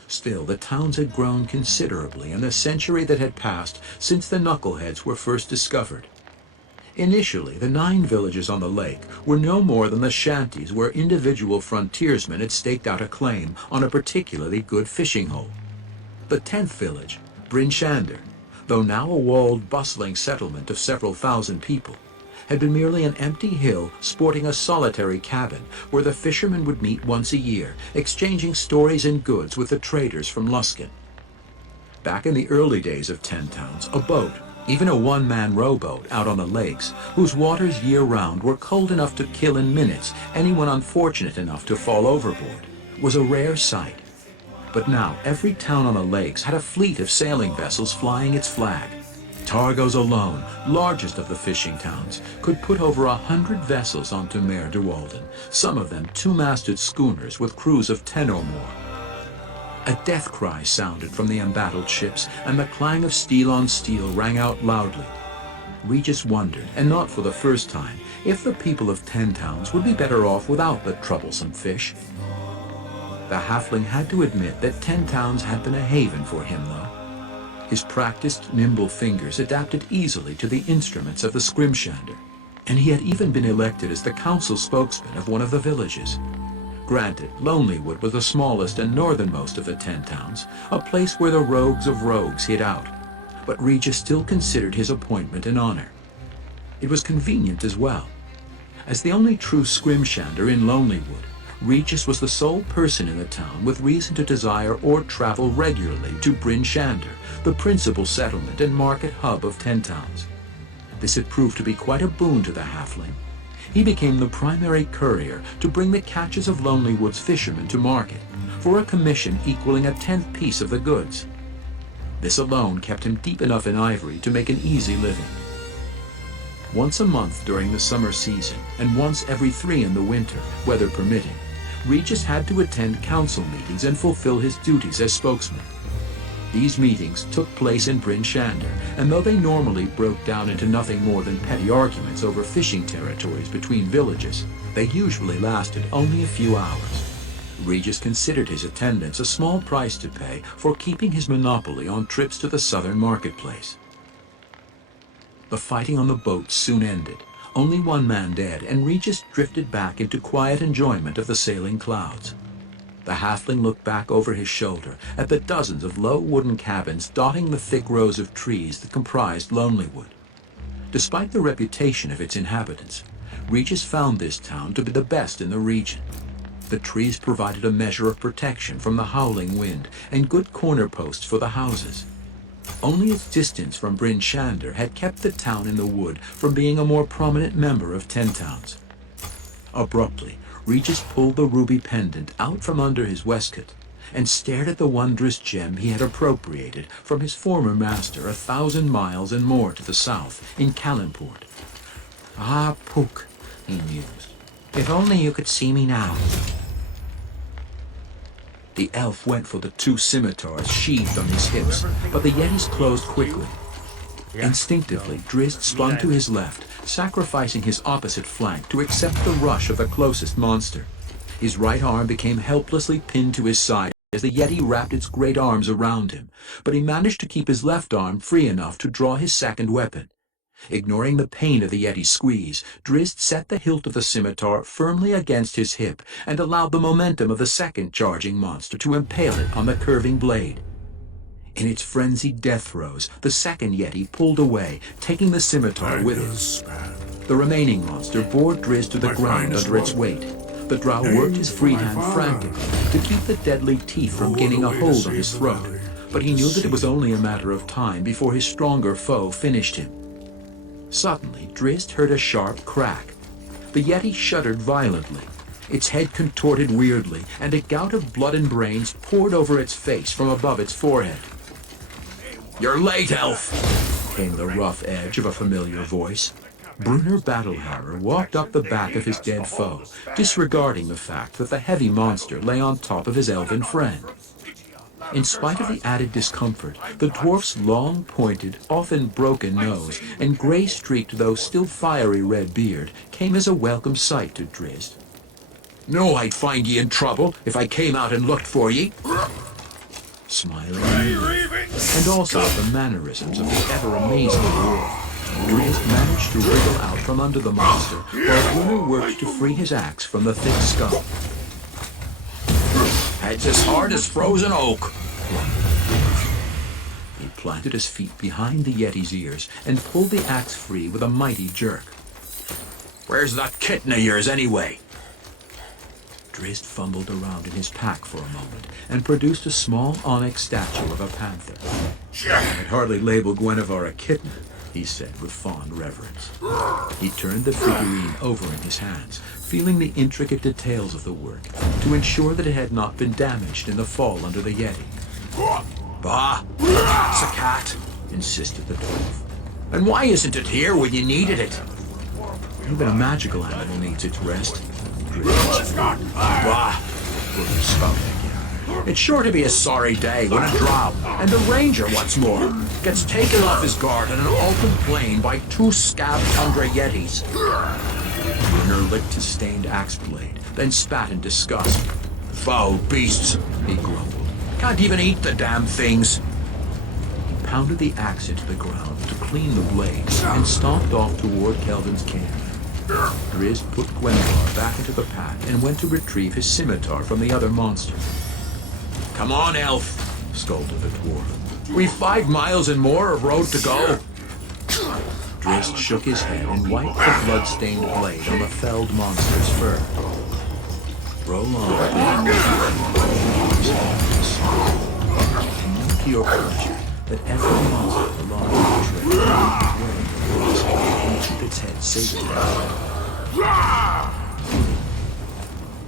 Still, the towns had grown considerably in the century that had passed since the knuckleheads were first discovered. Initially, the 9 villages on the lake were no more than the shanties where individual frontiersmen had staked out a claim on a particularly good fishing hole. The 10th village, Bryn Shander, though now a walled, bustling settlement of several thousand people, had been merely an empty hill sporting a solitary cabin where the fishermen would meet once a year, exchanging stories and goods with the traders from Luskan. Back in the early days of 10 towns, a boat, even a one-man rowboat out on the lakes, whose waters year-round were cold enough to kill in minutes anyone unfortunate enough to fall overboard, was a rare sight. But now every town on the lakes had a fleet of sailing vessels flying its flag. Targos alone, largest of the fishing towns, could put over 100 vessels onto Mare de Walden, some of them two-masted schooners with crews of 10 or more. A death cry sounded from the embattled ships, and the clang of steel on steel rang out loudly. Regis wondered, and not for the first time, if the people of 10 towns would be better off without the troublesome fish. The halfling had to admit that 10 towns had been a haven for him, though. His practiced, nimble fingers adapted easily to the instruments of the scrimshander, and he had even been elected as the council spokesman of one of the villages. Granted, Lonelywood was the smallest and northernmost of the 10 towns, a place where the rogues of rogues hid out, but Regis still considered his appointment an honor. It was convenient as well. As the only true scrimshander in Lonelywood, Regis was the sole person in the town with reason to desire or travel regularly to Bryn Shander, the principal settlement and market hub of 10 towns. This had proved to be quite a boon to the halfling. He became the primary courier to bring the catches of Lonelywood's fishermen to market, for a commission equaling a 10th piece of the goods. This alone kept him deep enough in ivory to make an easy living. Once a month during the summer season, and once every 3 in the winter, weather permitting, Regis had to attend council meetings and fulfill his duties as spokesman. These meetings took place in Bryn Shander, and though they normally broke down into nothing more than petty arguments over fishing territories between villages, they usually lasted only a few hours. Regis considered his attendance a small price to pay for keeping his monopoly on trips to the southern marketplace. The fighting on the boats soon ended, only one man dead, and Regis drifted back into quiet enjoyment of the sailing clouds. The halfling looked back over his shoulder at the dozens of low wooden cabins dotting the thick rows of trees that comprised Lonelywood. Despite the reputation of its inhabitants, Regis found this town to be the best in the region. The trees provided a measure of protection from the howling wind and good corner posts for the houses. Only its distance from Bryn Shander had kept the town in the wood from being a more prominent member of 10 towns. Abruptly, Regis pulled the ruby pendant out from under his waistcoat and stared at the wondrous gem he had appropriated from his former master 1,000 miles and more to the south, in Callanport. Ah, Pook, he mused. If only you could see me now. The elf went for the 2 scimitars sheathed on his hips, but the Yetis closed quickly. Instinctively, Drizzt spun to his left, sacrificing his opposite flank to accept the rush of the closest monster. His right arm became helplessly pinned to his side as the Yeti wrapped its great arms around him, but he managed to keep his left arm free enough to draw his second weapon. Ignoring the pain of the Yeti's squeeze, Drizzt set the hilt of the scimitar firmly against his hip and allowed the momentum of the second charging monster to impale it on the curving blade. In its frenzied death throes, the second Yeti pulled away, taking the scimitar with it. The remaining monster bore Drizzt to the ground under its weight. The drow worked his free hand frantically to keep the deadly teeth from gaining a hold on his throat, but he knew that it was only a matter of time before his stronger foe finished him. Suddenly, Drizzt heard a sharp crack. The Yeti shuddered violently. Its head contorted weirdly, and a gout of blood and brains poured over its face from above its forehead. "You're late, elf!" came the rough edge of a familiar voice. Brunner Battlehammer walked up the back of his dead foe, disregarding the fact that the heavy monster lay on top of his elven friend. In spite of the added discomfort, the dwarf's long, pointed, often broken nose and gray-streaked though still fiery red beard came as a welcome sight to Drizzt. "Know I'd find ye in trouble if I came out and looked for ye." Smiling and also at the mannerisms of the ever-amazing dwarf, Drizzt managed to wriggle out from under the monster while Brunner worked to free his axe from the thick skull. "Head's as hard as frozen oak." He planted his feet behind the Yeti's ears and pulled the axe free with a mighty jerk. "Where's that kitten of yours, anyway?" Drizzt fumbled around in his pack for a moment and produced a small onyx statue of a panther. "I'd hardly label Gwenevere a kitten," he said with fond reverence. He turned the figurine over in his hands, feeling the intricate details of the work to ensure that it had not been damaged in the fall under the Yeti. Bah! It's a cat, insisted the dwarf. and why isn't it here when you needed it? Even a magical animal needs its rest. Bah! Grim spoke again. It's sure to be a sorry day when a drow, and a ranger what's more, gets taken off his guard on an open plain by two scab tundra yetis. Werner licked his stained axe blade, then spat in disgust. Foul beasts, He grumbled. can't even eat the damn things. He pounded the axe into the ground to clean the blade and stomped off toward Kelvin's camp. Drizzt put Gwendolyn back into the pack and went to retrieve his scimitar from the other monster. Come on, elf, Scolded the dwarf. we've 5 miles and more of road to go. Drizzt shook his head and wiped the blood-stained blade on the felled monster's fur. Roll on. To your pleasure that every monster along the trail wearing the cross and keep its head safely out.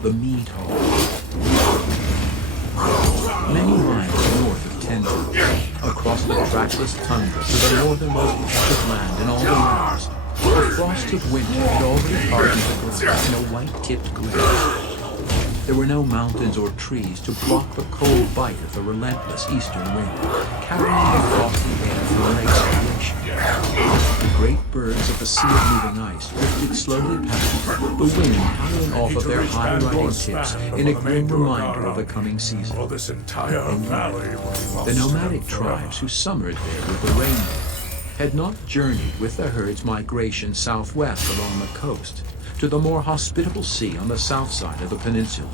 The Mead Hall. Many miles north of Tendon, across the trackless tundra to the northernmost patch of land in all the realms, the frost of winter had already hardened the ground in a white-tipped gleam. There were no mountains or trees to block the cold bite of the relentless eastern wind, carrying the frosty air from the lake's creation. The great birds of the sea of moving ice drifted slowly past, the wind howling off of their high-riding tips in a grim reminder of the coming season. For this entire valley will The nomadic tribes who summered there with the reindeer had not journeyed with the herd's migration southwest along the coast to the more hospitable sea on the south side of the peninsula.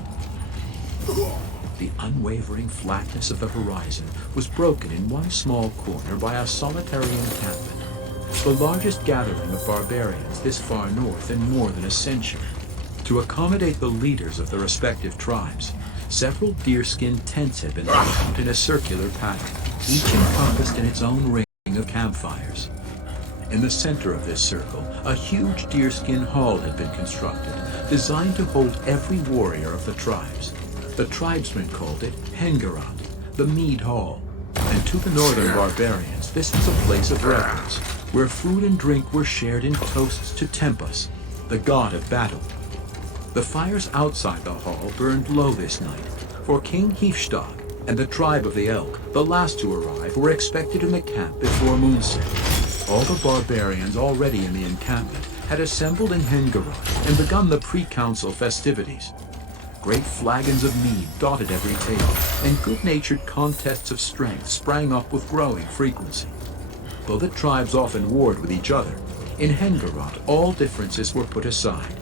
The unwavering flatness of the horizon was broken in one small corner by a solitary encampment, the largest gathering of barbarians this far north in more than a century. To accommodate the leaders of the respective tribes, several deerskin tents had been laid out in a circular pattern, each encompassed in its own ring of campfires. In the center of this circle, a huge deerskin hall had been constructed, designed to hold every warrior of the tribes. The tribesmen called it Hengarot, the Mead Hall, and to the northern barbarians this was a place of reverence, where food and drink were shared in toasts to Tempus, the god of battle. The fires outside the hall burned low this night, for King Heefstalk and the tribe of the Elk, the last to arrive, were expected in the camp before moonset. All the barbarians already in the encampment had assembled in Hengarot and begun the pre-council festivities. Great flagons of mead dotted every table, and good-natured contests of strength sprang up with growing frequency. Though the tribes often warred with each other, in Hengarot all differences were put aside.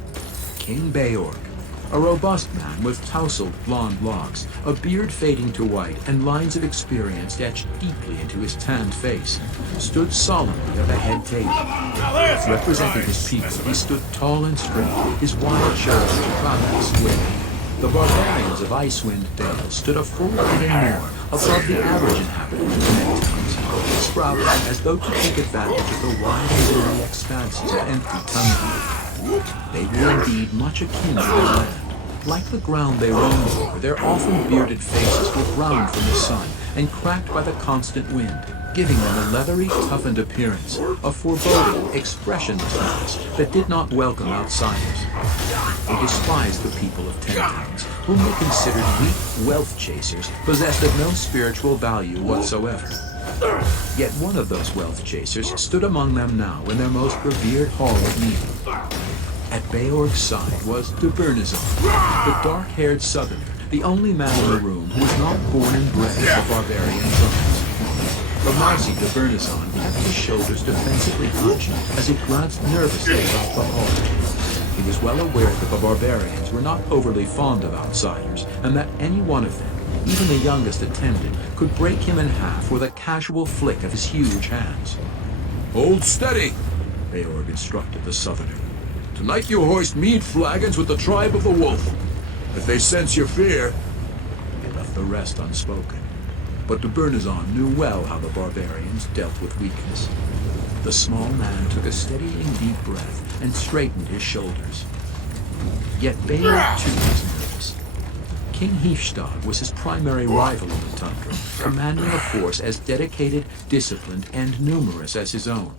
King Beorg, a robust man with tousled blonde locks, a beard fading to white, and lines of experience etched deeply into his tanned face, stood solemnly at the head table. Representing his people, he stood tall and straight, his wide shoulders proudly square. The barbarians of Icewind Dale stood a full foot and more above the average inhabitant of the towns, sprouting as though to take advantage of the wide and weary expanses of empty tundra. They were indeed much akin to their land. Like the ground they roamed over, their often bearded faces were brown from the sun and cracked by the constant wind, giving them a leathery, toughened appearance, a foreboding, expressionlessness that did not welcome outsiders. They despised the people of Ten Towns, whom they considered weak wealth chasers possessed of no spiritual value whatsoever. Yet one of those wealth chasers stood among them now in their most revered hall of meeting. At Beorg's side was Dubernazar, the dark-haired southerner, the only man in the room who was not born and bred of the barbarian tribes. The mousy Dubernazar kept his shoulders defensively hunched as he glanced nervously about the hall. He was well aware that the barbarians were not overly fond of outsiders, and that any one of them, even the youngest attendant, could break him in half with a casual flick of his huge hands. Hold steady! Beorg instructed the southerner. Tonight you hoist mead flagons with the tribe of the Wolf. If they sense your fear... He left the rest unspoken. But Dubernazar knew well how the barbarians dealt with weakness. The small man took a steadying deep breath and straightened his shoulders. Yet Beorg too was nervous. King Hifstad was his primary rival in the tundra, commanding a force as dedicated, disciplined, and numerous as his own.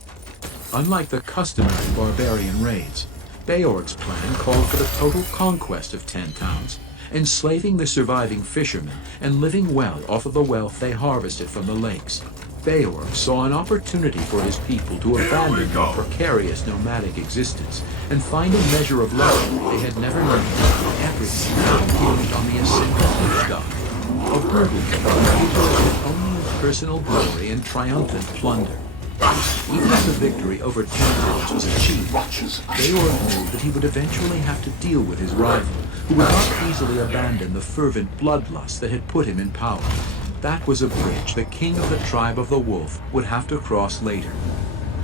Unlike the customary barbarian raids, Beorg's plan called for the total conquest of 10 towns, enslaving the surviving fishermen and living well off of the wealth they harvested from the lakes. Beorg saw an opportunity for his people to abandon their precarious nomadic existence and find a measure of life they had never known. Everything now hinged on the ascent of Hifstad, a brutal king with only in personal glory and triumphant plunder. Even if the victory over 10 towns was achieved, Beorg knew that he would eventually have to deal with his rival, who would not easily abandon the fervent bloodlust that had put him in power. That was a bridge the king of the tribe of the Wolf would have to cross later.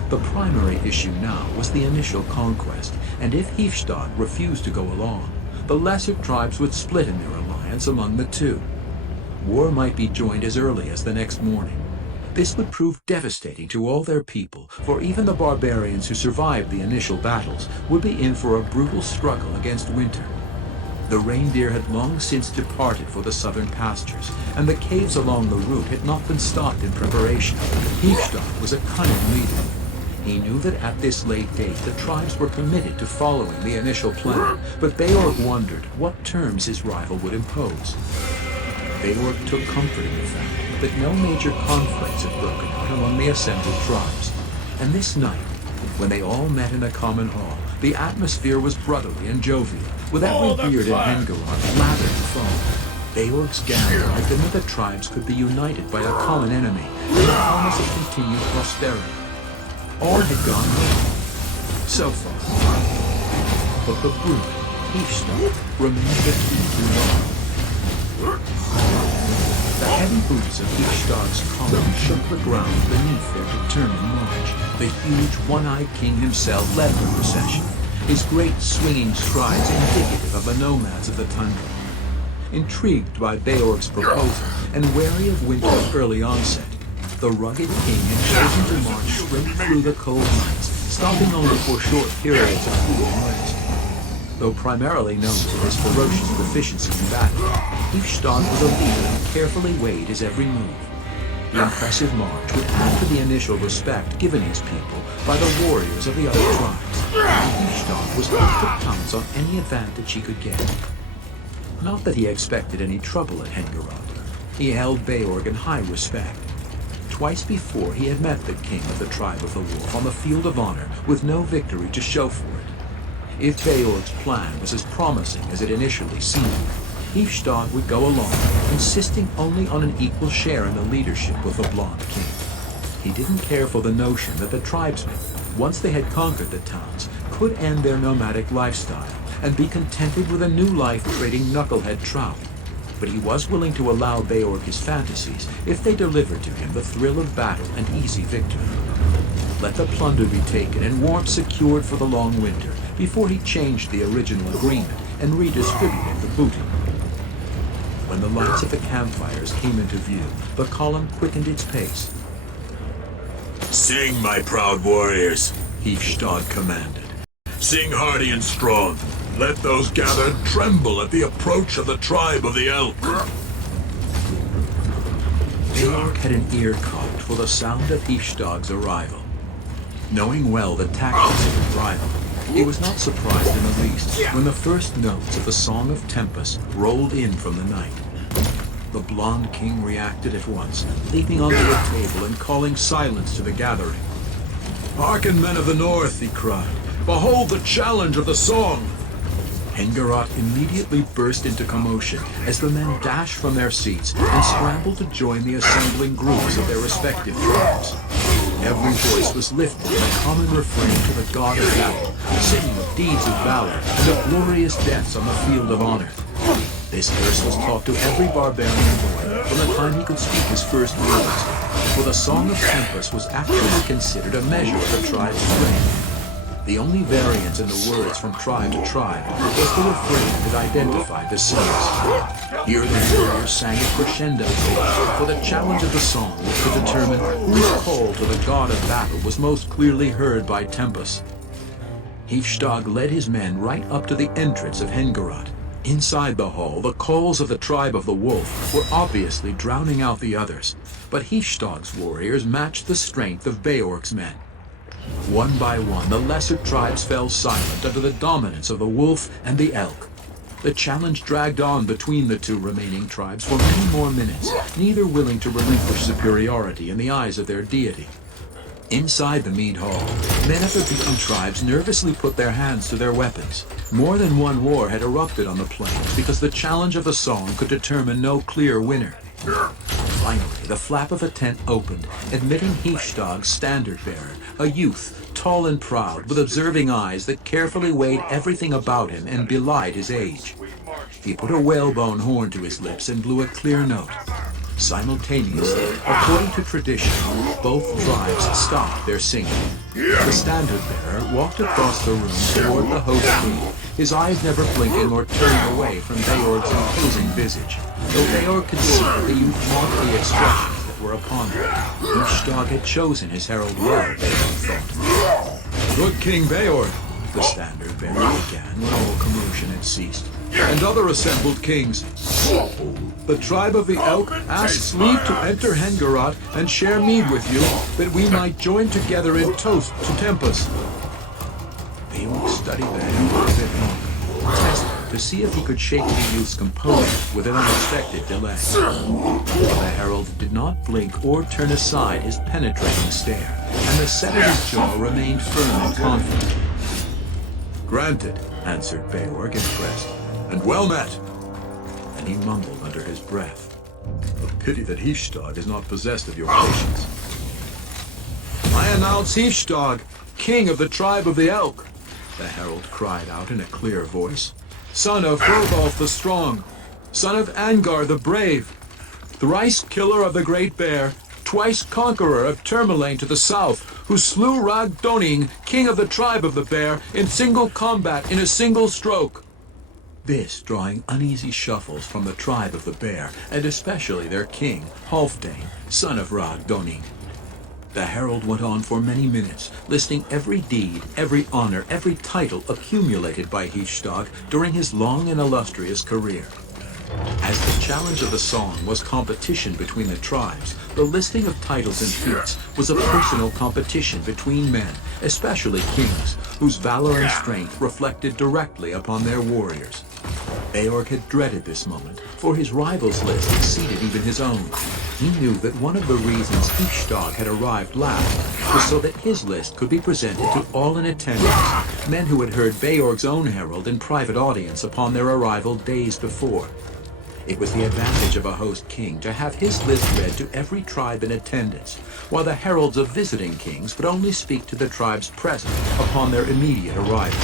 The primary issue now was the initial conquest, and if Hifstad refused to go along, the lesser tribes would split in their alliance among the two. War might be joined as early as the next morning. This would prove devastating to all their people, for even the barbarians who survived the initial battles would be in for a brutal struggle against winter. The reindeer had long since departed for the southern pastures, and the caves along the route had not been stocked in preparation. Hifstad was a cunning leader. He knew that at this late date the tribes were committed to following the initial plan, but Beorg wondered what terms his rival would impose. Beorg took comfort in the fact that no major conflicts had broken out among the assembled tribes, and this night, when they all met in a common hall, the atmosphere was brotherly and jovial, with every beard in Hengarot lathered in foam. Beorg's gamble had been that the tribes could be united by a common enemy and the promise of continued prosperity. All had gone well, so far. But the brute, Hifstad, remained the key to all. The heavy boots of Hifstad's column shook the ground beneath their determined march. The huge one-eyed king himself led the procession, his great swinging strides indicative of the nomads of the tundra. Intrigued by Beorg's proposal and wary of winter's early onset, the rugged king had chosen to march straight through the cold nights, stopping only for short periods of food and rest. Though primarily known for his ferocious proficiency in battle, Hifstad was a leader who carefully weighed his every move. The impressive march would add to the initial respect given his people by the warriors of the other tribes, and Hifstad was quick to pounce on any advantage he could get. Not that he expected any trouble at Hengarot. He held Beorg in high respect. Twice before he had met the king of the tribe of the Wolf on the field of honor with no victory to show for it. If Beorg's plan was as promising as it initially seemed, Hifstad would go along, insisting only on an equal share in the leadership of the Blonde King. He didn't care for the notion that the tribesmen, once they had conquered the towns, could end their nomadic lifestyle and be contented with a new life trading knucklehead trout. But he was willing to allow Beorg his fantasies if they delivered to him the thrill of battle and easy victory. Let the plunder be taken and warmth secured for the long winter before he changed the original agreement and redistributed the booty. When the lights of the campfires came into view, the column quickened its pace. Sing, my proud warriors, Hifstad commanded. Sing hearty and strong. Let those gathered tremble at the approach of the tribe of the Elk. Beorg had an ear cocked for the sound of Hifstad's arrival. Knowing well the tactics of his rival, he was not surprised in the least when the first notes of the Song of Tempest rolled in from the night. The Blonde King reacted at once, leaping onto the table and calling silence to the gathering. Hearken, men of the north, he cried. Behold the challenge of the song. Hengarot immediately burst into commotion as the men dashed from their seats and scrambled to join the assembling groups of their respective tribes. Every voice was lifted in a common refrain to the god of battle, singing of deeds of valor and of glorious deaths on the field of honor. This verse was taught to every barbarian boy from the time he could speak his first words, for the Song of Tempest was actually considered a measure of the tribe's strength. The only variance in the words from tribe to tribe was the refrain that identified the singers. Here the warriors sang a crescendo pitch, for the challenge of the song was to determine whose call to the god of battle was most clearly heard by Tempus. Hifstag led his men right up to the entrance of Hengerot. Inside the hall, the calls of the tribe of the Wolf were obviously drowning out the others, but Hifstag's warriors matched the strength of Beorg's men. One by one, the lesser tribes fell silent under the dominance of the Wolf and the Elk. The challenge dragged on between the two remaining tribes for many more minutes, neither willing to relinquish superiority in the eyes of their deity. Inside the mead hall, men of the beaten tribes nervously put their hands to their weapons. More than one war had erupted on the plains because the challenge of the song could determine no clear winner. Finally, the flap of a tent opened, admitting Hifstag's standard-bearer, a youth, tall and proud, with observing eyes that carefully weighed everything about him and belied his age. He put a whalebone horn to his lips and blew a clear note. Simultaneously, according to tradition, both tribes stopped their singing. The standard-bearer walked across the room toward the host king, his eyes never blinking or turning away from Beorg's imposing visage, though Beorg could see the youth mocked the expressions that were upon him. Hifstag had chosen his herald well, Beorg thought. Good King Beorg, the standard-bearer began when all commotion had ceased, and other assembled kings. The tribe of the Elk asks leave to enter Hengerot and share mead with you, that we might join together in toast to Tempus. Beorg studied the herald a bit longer, testing to see if he could shake the youth's composure with an unexpected delay. The herald did not blink or turn aside his penetrating stare, and the set of his jaw remained firm and confident. Granted, answered Beorg, impressed, and well met. And he mumbled under his breath, a pity that Hifstag is not possessed of your patience. I announce Hifstag, king of the tribe of the Elk, the herald cried out in a clear voice. Son of Thorolf the Strong, son of Angar the Brave, thrice killer of the Great Bear, twice conqueror of Termalain to the south, who slew Ragdoning, king of the tribe of the Bear, in single combat in a single stroke. This drawing uneasy shuffles from the tribe of the Bear, and especially their king, Halfdane, son of Ragdoning. The herald went on for many minutes, listing every deed, every honor, every title accumulated by Hifstag during his long and illustrious career. As the challenge of the song was competition between the tribes, the listing of titles and feats was a personal competition between men, especially kings, whose valor and strength reflected directly upon their warriors. Beorg had dreaded this moment, for his rival's list exceeded even his own. He knew that one of the reasons Hifstag had arrived last was so that his list could be presented to all in attendance, men who had heard Beorg's own herald in private audience upon their arrival days before. It was the advantage of a host king to have his list read to every tribe in attendance, while the heralds of visiting kings would only speak to the tribes present upon their immediate arrival.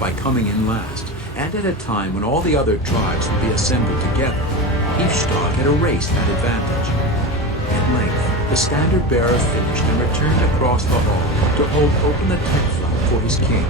By coming in last, and at a time when all the other tribes would be assembled together, Hifstag had erased that advantage. At length, the standard-bearer finished and returned across the hall to hold open the tent flap for his king.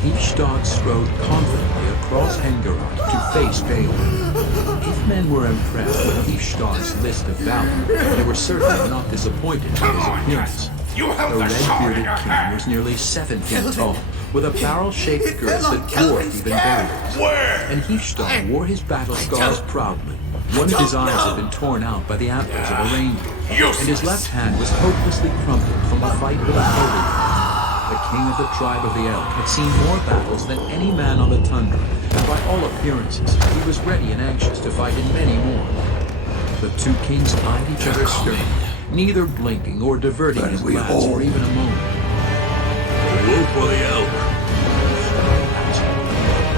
Hifstag strode confidently across Hengerot to face Beorg. If men were impressed with Hifstag's list of valor, they were certainly not disappointed by his appearance. The red-bearded king was nearly 7 feet tall, with a barrel-shaped girth that dwarfed even Beorg's. And Hifstag wore his battle scars proudly. One of his eyes had been torn out by the antlers of a reindeer, and his left hand was hopelessly crumpled from a fight with a holy. The king of the tribe of the Elk had seen more battles than any man on the tundra, and by all appearances, he was ready and anxious to fight in many more. The two kings eyed each other sternly, neither blinking or diverting his glance for even a moment. The wolf or the elk?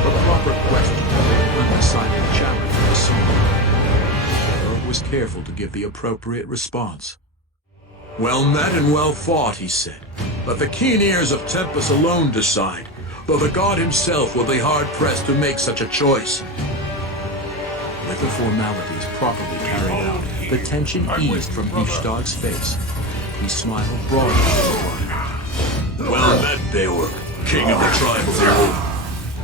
The proper question of an undecided challenge of the song. Beorg was careful to give the appropriate response. Well met and well fought, he said. Let the keen ears of Tempus alone decide, though the god himself will be hard-pressed to make such a choice. With the formalities properly carried out, the tension eased from Hifstag's face. He smiled broadly for a while. Well met, Beorg. king of the tribe of the Wolf.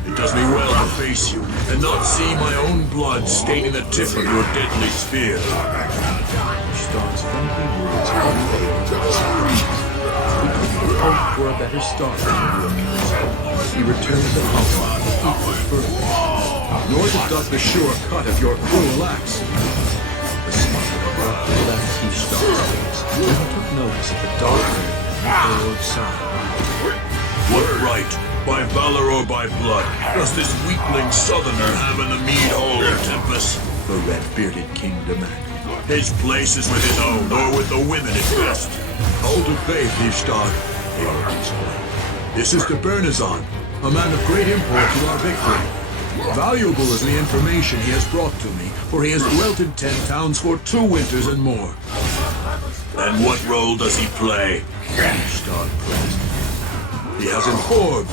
It does me well to face you and not see my own blood staining the tip of your deadly spear. Stark's friendly words conveyed surprise. He couldn't hope for a better start than Wilkins. He returned the compliment with equal fervor. Nor does the sure cut of your cruel axe. The smile abruptly left Hifstar's face when he took notice of the dark red on Beorg's side. What right, by valor or by blood, does this weakling southerner have in the mead hall of Tempest? The red-bearded king demanded. His place is with his own, or with the women at best. Hold to faith, Hifstad, Beorg explained. This is de Bernazon, a man of great import to our victory. Valuable is the information he has brought to me, for he has dwelt in 10 towns for 2 winters and more. And what role does he play? Hifstad pressed. He has informed,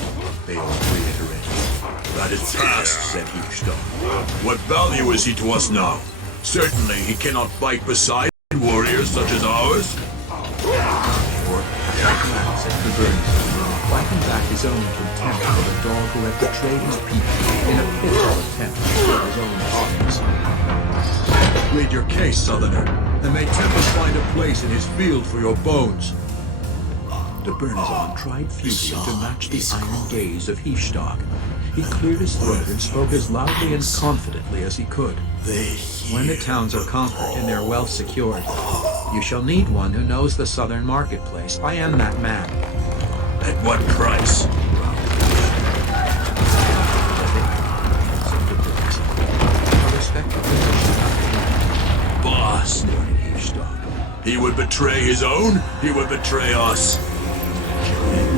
Beorg reiterated. That is past, said Hifstad. What value is he to us now? Certainly he cannot fight beside warriors such as ours. Beorg cast a glance at the Bernazon, wiping back his own contempt for the dog who had betrayed his people in a pitiful attempt to save his own armies. Plead your case, Southerner, and may Tempest find a place in his field for your bones. De Bernazon tried futilely to match the iron gaze of Hifstad. He cleared his throat and spoke as loudly and confidently as he could. When the towns are conquered and their wealth secured, you shall need one who knows the southern marketplace. I am that man. At what price? A respectable position. Bah, Snorted Hifstad. he would betray his own, he would betray us. King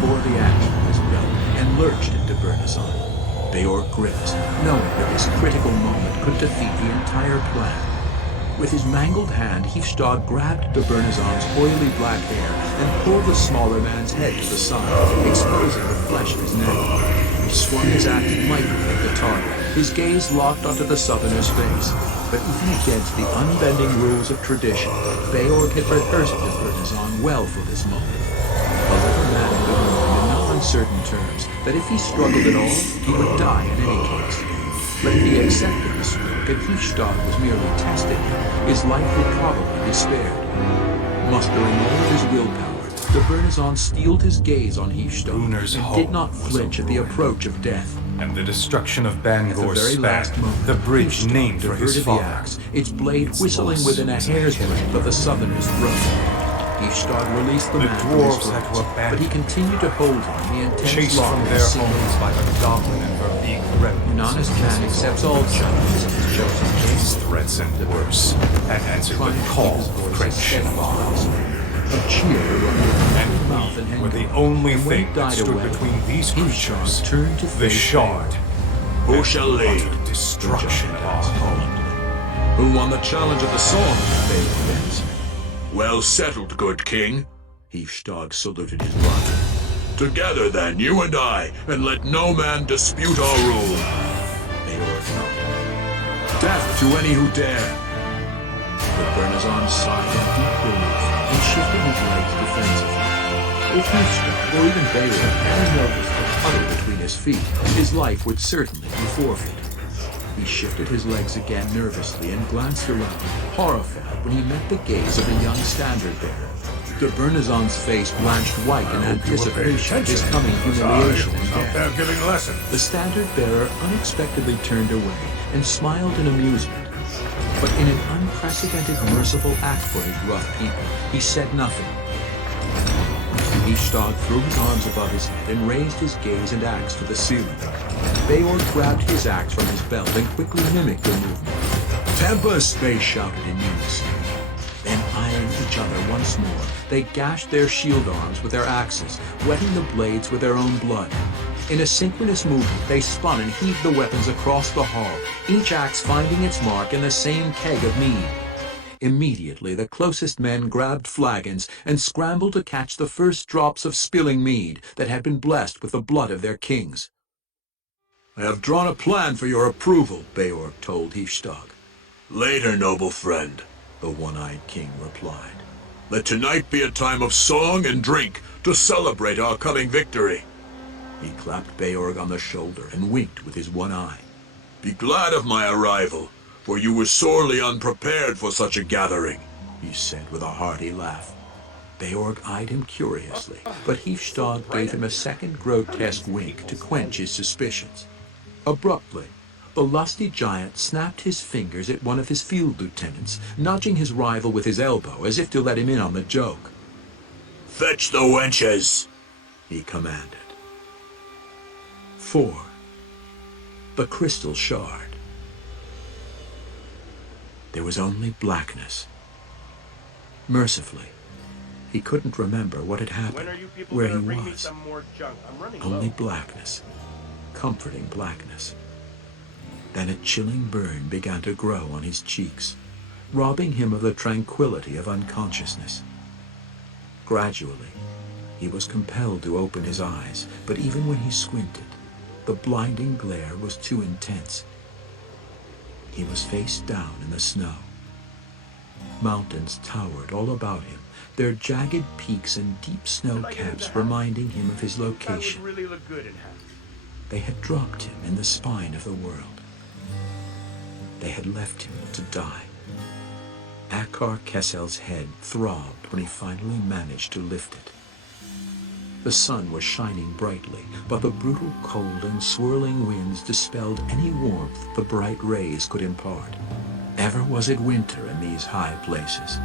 tore the axe from his belt and lurched into Bernazon. Beorg grimaced, knowing that this critical moment could defeat the entire plan. With his mangled hand, Hifstad grabbed de Bernazon's oily black hair and pulled the smaller man's head to the side, exposing the flesh of his neck. He swung his axe mightily at the target, his gaze locked onto the southerner's face. But even against the unbending rules of tradition, Beorg had rehearsed de Bernazon well for this moment. The little man had been warned in no uncertain terms that if he struggled at all, he would die in any case. But if he accepted the stroke and Hifstad was merely testing him, his life would probably be spared. Mustering all of his willpower, de Bernazon steeled his gaze on Hifstad Runer's and home did not was a flinch at the ruin. approach of death. And the destruction of At the Bangor's very last span, moment, the bridge Hifstad named for his diverted the father. axe, its blade Its whistling loss within a was a hair's killing breadth of the southerner's throat. Hifstad released the The man from his dwarves had to grasp, abandon but he continued to hold him in the intense Chased lock from of their his single homes by the goblin and her big remnants. An honest man accepts all challenges of his chosen king. His threats and worse, and answered Trying the to keep call his of voice Crench. as steadfast. A cheer erupted from his mouth and And we were the Henkel, only and when thing it that died stood away, between these Hifstad creatures, turned to the face shard. Who shall lead? Utter destruction of our home. Who won the challenge of the song? Beorg answered. Well settled, good king. Hifstad saluted his rival. Together then, you and I, and let no man dispute our rule. Beorg nodded. Death to any who dare. The Bernazon sighed in deep relief and shifted his legs defensively. If Hifstad, or even Beorg, ever noticed the puddle between his feet, his life would certainly be forfeit. He shifted his legs again nervously and glanced around, horrified when he met the gaze of a young standard-bearer. De Bernazon's face blanched white in anticipation of his coming humiliation and Out there death. giving lessons. The standard-bearer unexpectedly turned away and smiled in amusement. But in an unprecedented merciful act for his rough people, he said nothing. Hifstad threw his arms above his head and raised his gaze and axe to the ceiling. Beorg grabbed his axe from his belt and quickly mimicked the movement. Tempest! They shouted in unison. Then eyeing each other once more, they gashed their shield arms with their axes, wetting the blades with their own blood. In a synchronous movement, they spun and heaved the weapons across the hall, each axe finding its mark in the same keg of mead. Immediately, the closest men grabbed flagons and scrambled to catch the first drops of spilling mead that had been blessed with the blood of their kings. I have drawn a plan for your approval, Beorg told Hifstad. Later, noble friend, The one-eyed king replied. let tonight be a time of song and drink to celebrate our coming victory. He clapped Beorg on the shoulder and winked with his one eye. Be glad of my arrival, for you were sorely unprepared for such a gathering, he said with a hearty laugh. Beorg eyed him curiously, but Hifstad gave him a second grotesque wink to quench his suspicions. Abruptly, the lusty giant snapped his fingers at one of his field lieutenants, nudging his rival with his elbow as if to let him in on the joke. Fetch the wenches, he commanded. 4. The Crystal Shard. There was only blackness. Mercifully, he couldn't remember what had happened, where he was. Only blackness, comforting blackness. Then a chilling burn began to grow on his cheeks, robbing him of the tranquility of unconsciousness. Gradually, he was compelled to open his eyes, but even when he squinted, the blinding glare was too intense. He was face down in the snow. Mountains towered all about him, their jagged peaks and deep snow caps reminding him of his location. They had dropped him in the spine of the world. They had left him to die. Akar Kessel's head throbbed when he finally managed to lift it. The sun was shining brightly, but the brutal cold and swirling winds dispelled any warmth the bright rays could impart. Ever was it winter in these high places,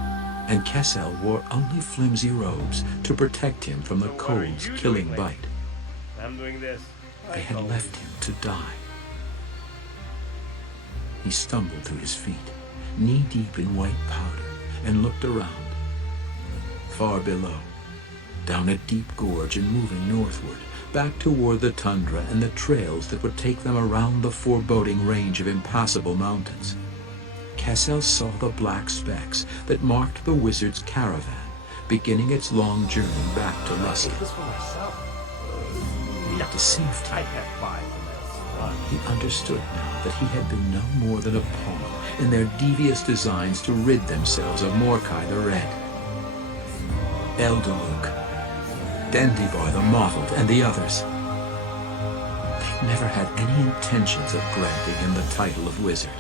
and Kessel wore only flimsy robes to protect him from the cold's killing bite. I'm doing this. They had left him to die. He stumbled to his feet, knee-deep in white powder, and looked around. Far below, down a deep gorge and moving northward, back toward the tundra and the trails that would take them around the foreboding range of impassable mountains, Kessel saw the black specks that marked the wizard's caravan, beginning its long journey back to Luskan. It deceived him. He understood now that he had been no more than a pawn in their devious designs to rid themselves of Morkai the Red. Eldaluk, Dendibar the Mottled, and the others. They'd never had any intentions of granting him the title of wizard.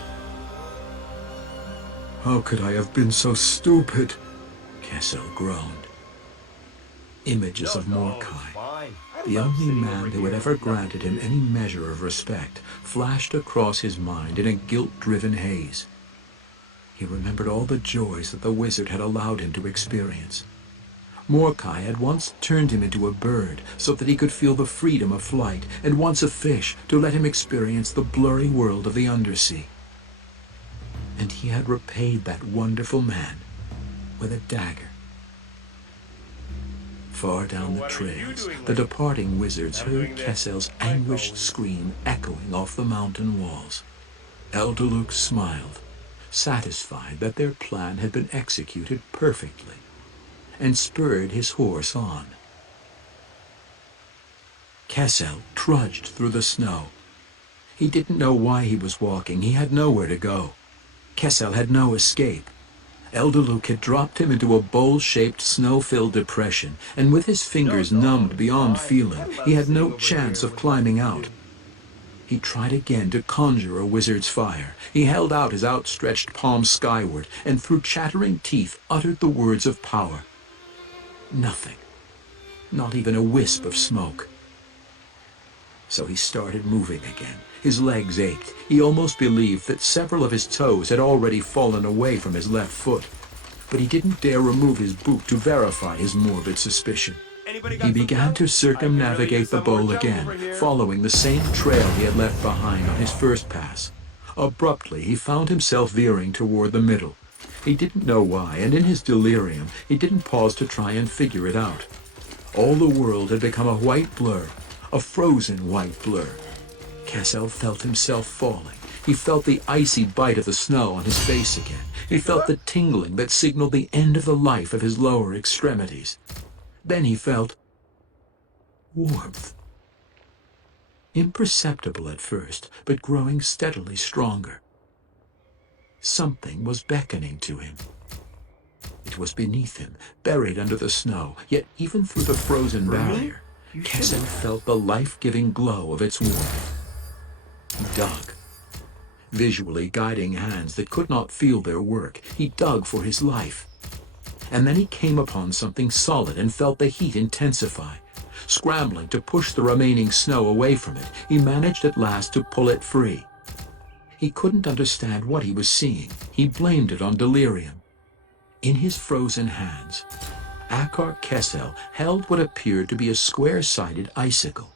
How could I have been so stupid? Kessel groaned. Images of Morkai, the only man who had ever granted him any measure of respect, flashed across his mind in a guilt-driven haze. He remembered all the joys that the wizard had allowed him to experience. Morkai had once turned him into a bird so that he could feel the freedom of flight, and once a fish to let him experience the blurry world of the undersea. And he had repaid that wonderful man with a dagger. Far down the trails, the departing wizards heard Kessel's anguished scream echoing off the mountain walls. Eldaluk smiled, satisfied that their plan had been executed perfectly, and spurred his horse on. Kessel trudged through the snow. He didn't know why he was walking. He had nowhere to go. Kessel had no escape. Eldaluk had dropped him into a bowl-shaped, snow-filled depression, and with his fingers numbed beyond feeling, he had no chance of climbing out. He tried again to conjure a wizard's fire. He held out his outstretched palm skyward, and through chattering teeth uttered the words of power. Nothing. Not even a wisp of smoke. So he started moving again. His legs ached. He almost believed that several of his toes had already fallen away from his left foot. But he didn't dare remove his boot to verify his morbid suspicion. He began to circumnavigate the bowl again, following the same trail he had left behind on his first pass. Abruptly, he found himself veering toward the middle. He didn't know why, and in his delirium, he didn't pause to try and figure it out. All the world had become a white blur, a frozen white blur. Kessel felt himself falling. He felt the icy bite of the snow on his face again. He felt the tingling that signaled the end of the life of his lower extremities. Then he felt warmth. Imperceptible at first, but growing steadily stronger. Something was beckoning to him. It was beneath him, buried under the snow, yet even through the frozen barrier, Kessel felt the life-giving glow of its warmth. He dug. Visually guiding hands that could not feel their work, he dug for his life. And then he came upon something solid and felt the heat intensify. Scrambling to push the remaining snow away from it, he managed at last to pull it free. He couldn't understand what he was seeing. He blamed it on delirium. In his frozen hands, Akar Kessel held what appeared to be a square-sided icicle.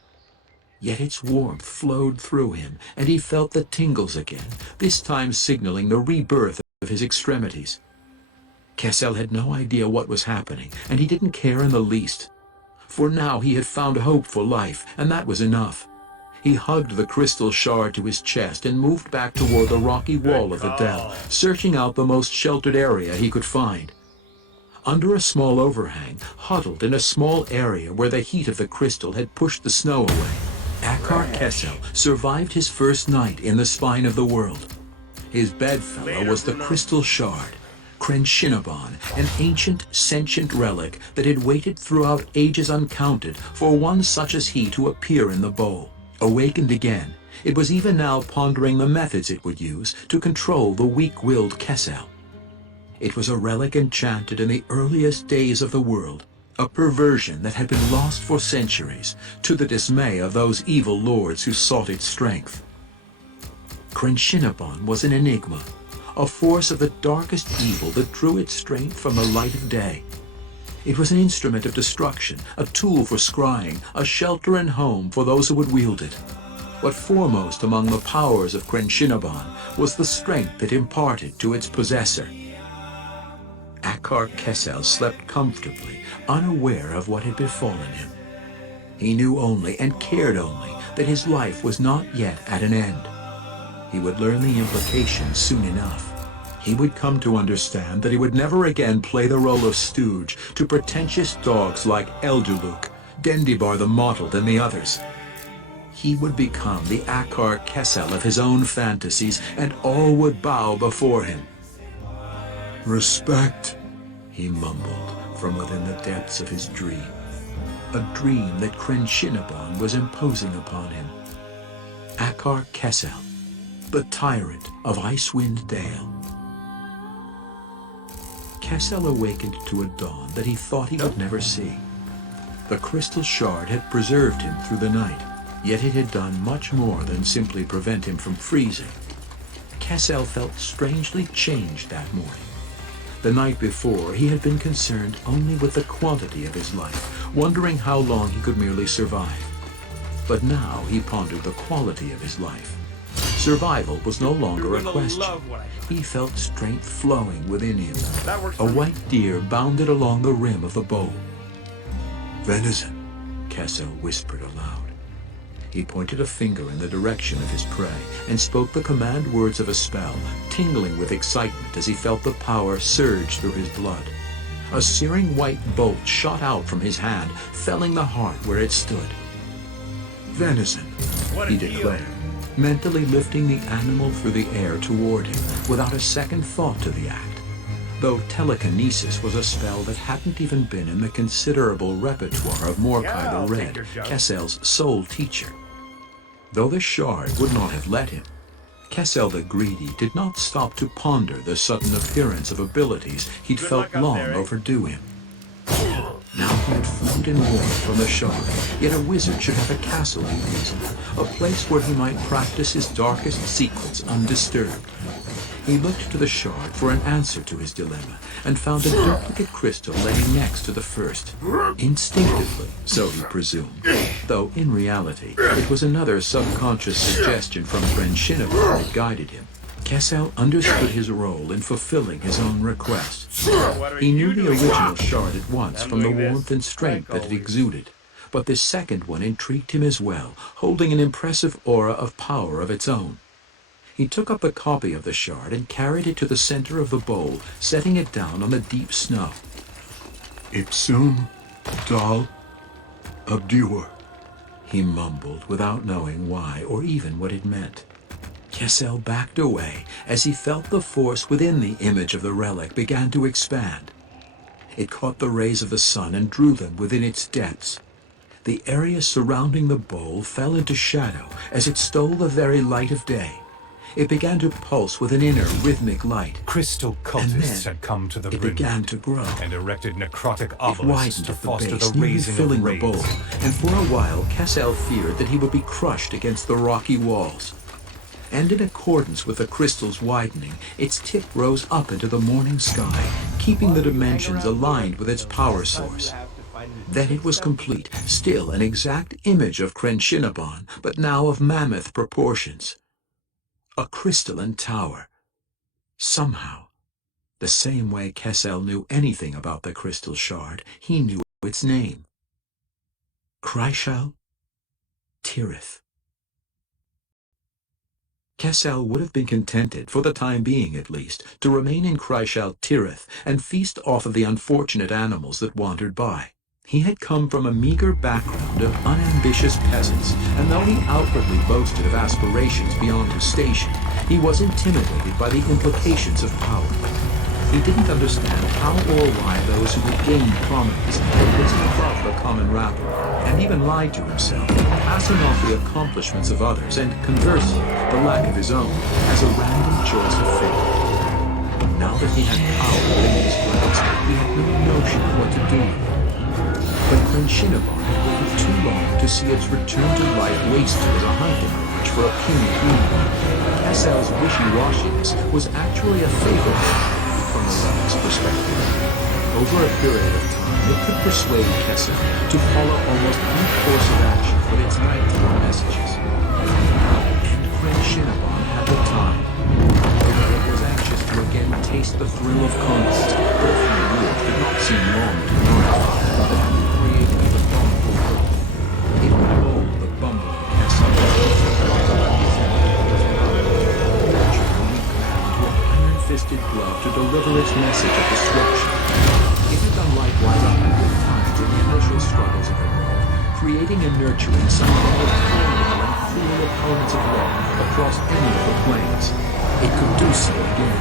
Yet its warmth flowed through him, and he felt the tingles again, this time signaling the rebirth of his extremities. Kessel had no idea what was happening, and he didn't care in the least. For now he had found hope for life, and that was enough. He hugged the crystal shard to his chest and moved back toward the rocky wall of the dell, searching out the most sheltered area he could find. Under a small overhang, huddled in a small area where the heat of the crystal had pushed the snow away, Akar Kessel survived his first night in the spine of the world. His bedfellow was the crystal shard, Crenshinabon, an ancient, sentient relic that had waited throughout ages uncounted for one such as he to appear in the bowl. Awakened again, it was even now pondering the methods it would use to control the weak-willed Kessel. It was a relic enchanted in the earliest days of the world, a perversion that had been lost for centuries, to the dismay of those evil lords who sought its strength. Crenshinabon was an enigma, a force of the darkest evil that drew its strength from the light of day. It was an instrument of destruction, a tool for scrying, a shelter and home for those who would wield it. But foremost among the powers of Crenshinabon was the strength it imparted to its possessor. Akar Kessel slept comfortably, unaware of what had befallen him. He knew only and cared only that his life was not yet at an end. He would learn the implications soon enough. He would come to understand that he would never again play the role of stooge to pretentious dogs like Elduluk, Dendibar the Mottled, and the others. He would become the Akar Kessel of his own fantasies, and all would bow before him. Respect, he mumbled from within the depths of his dream. A dream that Crenshinabon was imposing upon him. Akar Kessel, the tyrant of Icewind Dale. Kessel awakened to a dawn that he thought he would never see. The crystal shard had preserved him through the night, yet it had done much more than simply prevent him from freezing. Kessel felt strangely changed that morning. The night before, he had been concerned only with the quantity of his life, wondering how long he could merely survive. But now he pondered the quality of his life. Survival was no longer a question. He felt strength flowing within him. A white deer bounded along the rim of the bowl. venison. Kessel whispered aloud. He pointed a finger in the direction of his prey and spoke the command words of a spell, tingling with excitement as he felt the power surge through his blood. A searing white bolt shot out from his hand, felling the heart where it stood. Venison, He declared, mentally lifting the animal through the air toward him without a second thought to the act, though telekinesis was a spell that hadn't even been in the considerable repertoire of Mordecai the Red, Kessel's sole teacher. Though the shard would not have let him, Kessel the Greedy did not stop to ponder the sudden appearance of abilities he'd felt long overdue him. Now he had food and warmth from the shard, yet a wizard should have a castle, he reasoned, a place where he might practice his darkest secrets undisturbed. He looked to the shard for an answer to his dilemma, and found a duplicate crystal laying next to the first. Instinctively, so he presumed, though in reality it was another subconscious suggestion from Crenshinabon that guided him. Kessel understood his role in fulfilling his own request. He knew the original shard at once from the warmth and strength that it exuded, but this second one intrigued him as well, holding an impressive aura of power of its own. He took up a copy of the shard and carried it to the center of the bowl, setting it down on the deep snow. Ipsum, Dal, Abdur. He mumbled without knowing why or even what it meant. Kessel backed away as he felt the force within the image of the relic began to expand. It caught the rays of the sun and drew them within its depths. the area surrounding the bowl fell into shadow as it stole the very light of day. It began to pulse with an inner rhythmic light. Crystal cultists had come to the It brink began to grow. and erected necrotic It obelisks widened to at the foster base, the nearly raising filling of the bowl, raids. and for a while Kessel feared that he would be crushed against the rocky walls. And in accordance with the crystal's widening, its tip rose up into the morning sky, keeping the dimensions aligned with its power source. Then it was complete, still an exact image of Crenshinabon, but now of mammoth proportions. A crystalline tower. Somehow, the same way Kessel knew anything about the crystal shard, he knew its name. Kryshal Tirith. Kessel would have been contented, for the time being at least, to remain in Kryshal Tirith and feast off of the unfortunate animals that wandered by. He had come from a meager background of unambitious peasants, and though he outwardly boasted of aspirations beyond his station, he was intimidated by the implications of power. He didn't understand how or why those who had gained prominence had risen above the common rabble, and even lied to himself, passing off the accomplishments of others and, conversely, the lack of his own, as a random choice of fate. Now that he had power within his grasp, he had no notion of what to do with it. But Crenshinabon had waited too long to see its return to life wasted as a hunting lodge for a puny human. Kessel's wishy-washiness was actually a favor from the relic's perspective. Over a period of time, it could persuade Kessel to follow almost any course of action with its nighttime messages. And Crenshinabon had the time. The relic was anxious to again taste the thrill of conquest, but a few years did not seem long to North. It would hold the bumbling Kessel. Fisted glove to deliver its message of destruction. It had done likewise a hundred times in the initial struggles of the world, creating and nurturing some of the most formidable and cruel opponents of law across any of the planes. It could do so again.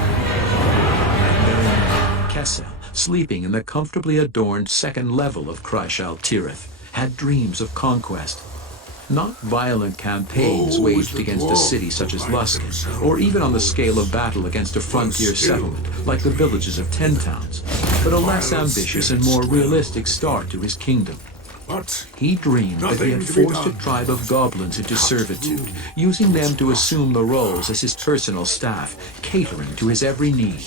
And therein, Kessel, sleeping in the comfortably adorned second level of Kryshal Tirith, had dreams of conquest. Not violent campaigns waged against a city such as Luskan, or even on the scale of battle against a frontier settlement like the villages of Ten Towns, but a less ambitious and more realistic start to his kingdom. He dreamed that he had forced a tribe of goblins into servitude, using them to assume the roles as his personal staff, catering to his every need.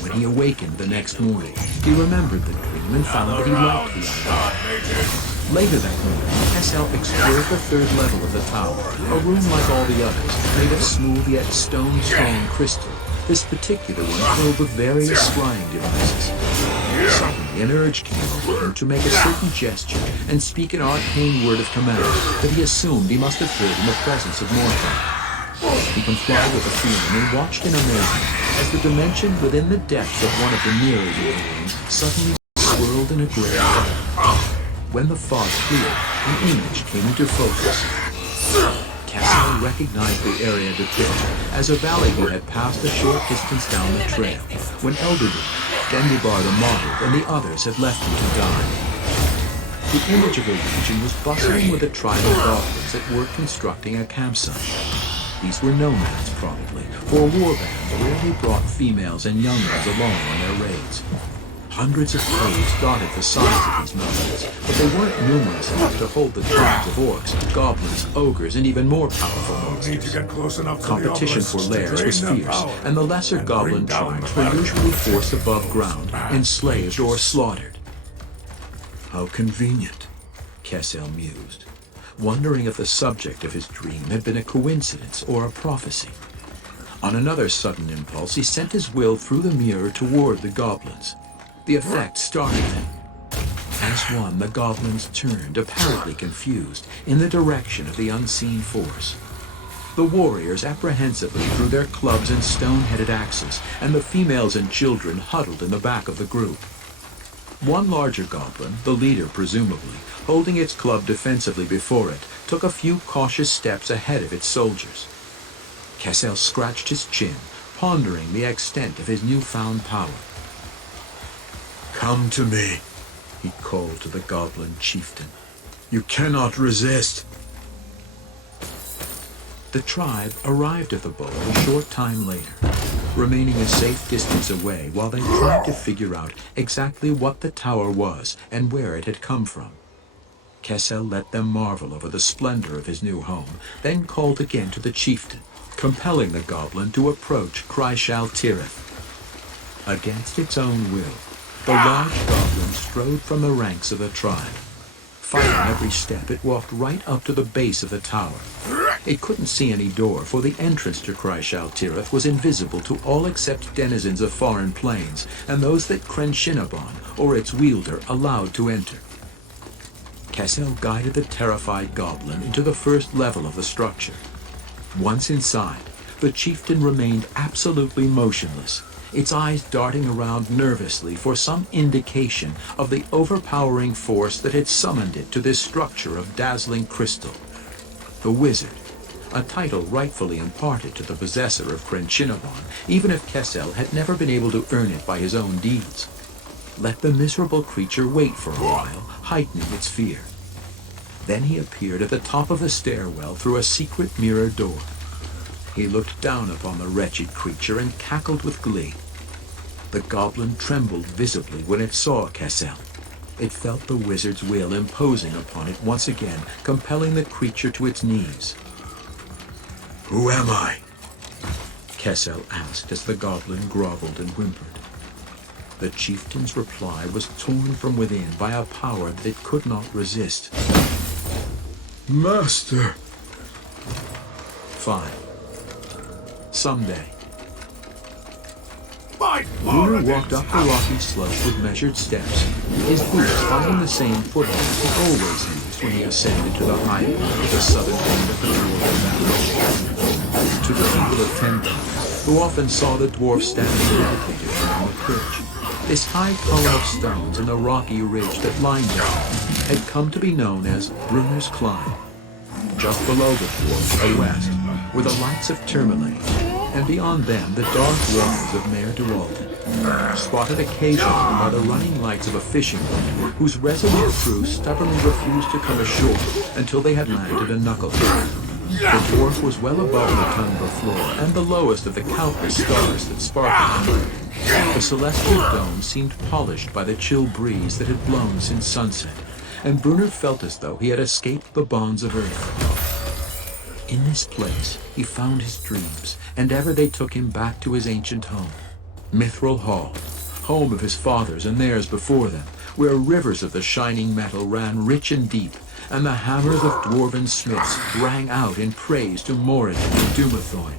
When he awakened the next morning, he remembered the dream and found that he liked the idea. Later that morning, Kessel explored the third level of the tower, a room like all the others, made of smooth yet stone-strong crystal, this particular one filled with various scrying devices. Suddenly, an urge came over him to make a certain gesture and speak an arcane word of command that he assumed he must have heard in the presence of Morthar. He complied with the feeling and watched in amazement as the dimension within the depths of one of the mirrors of the room suddenly swirled in a gray fog. When the fog cleared, an image came into focus. Kessel recognized the area depicted as a valley he had passed a short distance down the trail, when Elderly, Dendybar the Model, and the others had left him to die. The image of the region was bustling with a tribe of goblins at work constructing a campsite. These were nomads, probably, for warbands rarely brought females and young ones along on their raids. Hundreds of caves dotted the sides of these mountains, but they weren't numerous enough to hold the tribes of orcs, goblins, ogres, and even more powerful monsters. Competition for lairs was fierce, and the lesser goblin tribes were usually forced above ground, enslaved or slaughtered. How convenient, Kessel mused, wondering if the subject of his dream had been a coincidence or a prophecy. On another sudden impulse, he sent his will through the mirror toward the goblins. The effect startled him. As one, the goblins turned, apparently confused, in the direction of the unseen force. The warriors apprehensively drew their clubs and stone-headed axes, and the females and children huddled in the back of the group. One larger goblin, the leader presumably, holding its club defensively before it, took a few cautious steps ahead of its soldiers. Kessel scratched his chin, pondering the extent of his newfound power. Come to me, he called to the goblin chieftain. You cannot resist. The tribe arrived at the bowl a short time later, remaining a safe distance away while they tried to figure out exactly what the tower was and where it had come from. Kessel let them marvel over the splendor of his new home, then called again to the chieftain, compelling the goblin to approach Crishal Tirith. Against its own will, the large goblin strode from the ranks of the tribe. Fighting every step, it walked right up to the base of the tower. It couldn't see any door, for the entrance to Crishal Tirith was invisible to all except denizens of foreign plains, and those that Crenshinabon, or its wielder, allowed to enter. Kessel guided the terrified goblin into the first level of the structure. Once inside, the chieftain remained absolutely motionless, its eyes darting around nervously for some indication of the overpowering force that had summoned it to this structure of dazzling crystal. The Wizard, a title rightfully imparted to the possessor of Crenshinabon, even if Kessel had never been able to earn it by his own deeds. Let the miserable creature wait for a while, heightening its fear. Then he appeared at the top of the stairwell through a secret mirror door. He looked down upon the wretched creature and cackled with glee. The goblin trembled visibly when it saw Kessel. It felt the wizard's will imposing upon it once again, compelling the creature to its knees. Who am I? Kessel asked as the goblin groveled and whimpered. The chieftain's reply was torn from within by a power that it could not resist. Master. Fine. Someday. Bruno Bruner walked up the rocky slope with measured steps, his boots finding the same footholds he always used when he ascended to the high point of the southern end of the Dwarven Valley. To the people of Tenton, who often saw the dwarf standing meditative on the perch, this high column of stones in the rocky ridge that lined it had come to be known as Bruner's Climb. Just below the dwarf to the west were the lights of Tourmaline, and beyond them the dark waters of Mare Duralton, spotted occasionally by the running lights of a fishing boat whose resolute crew stubbornly refused to come ashore until they had landed a knucklehead. The dwarf was well above the tundra floor and the lowest of the countless stars that sparkled under it. The celestial dome seemed polished by the chill breeze that had blown since sunset, and Bruner felt as though he had escaped the bonds of earth. In this place, he found his dreams, and ever they took him back to his ancient home, Mithril Hall, home of his fathers and theirs before them, where rivers of the shining metal ran rich and deep, and the hammers of dwarven smiths rang out in praise to Moradin and Dumathoin.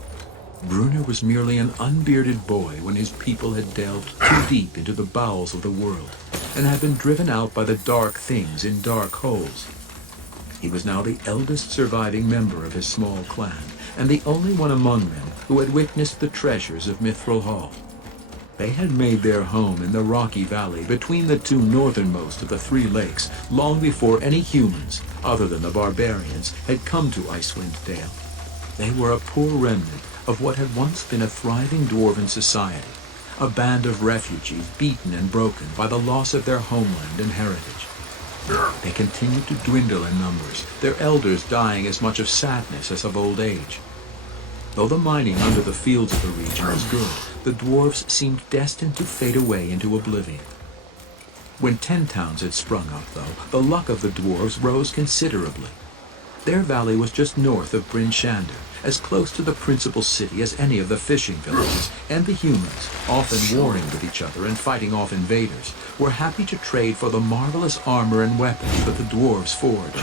Bruner was merely an unbearded boy when his people had delved too deep into the bowels of the world, and had been driven out by the dark things in dark holes. He was now the eldest surviving member of his small clan, and the only one among them who had witnessed the treasures of Mithril Hall. They had made their home in the rocky valley between the two northernmost of the three lakes long before any humans, other than the barbarians, had come to Icewind Dale. They were a poor remnant of what had once been a thriving dwarven society, a band of refugees beaten and broken by the loss of their homeland and heritage. They continued to dwindle in numbers, their elders dying as much of sadness as of old age. Though the mining under the fields of the region was good, the dwarves seemed destined to fade away into oblivion. When 10 towns had sprung up, though, the luck of the dwarves rose considerably. Their valley was just north of Bryn Shander, as close to the principal city as any of the fishing villages, and the humans, often warring with each other and fighting off invaders, were happy to trade for the marvelous armor and weapons that the dwarves forged.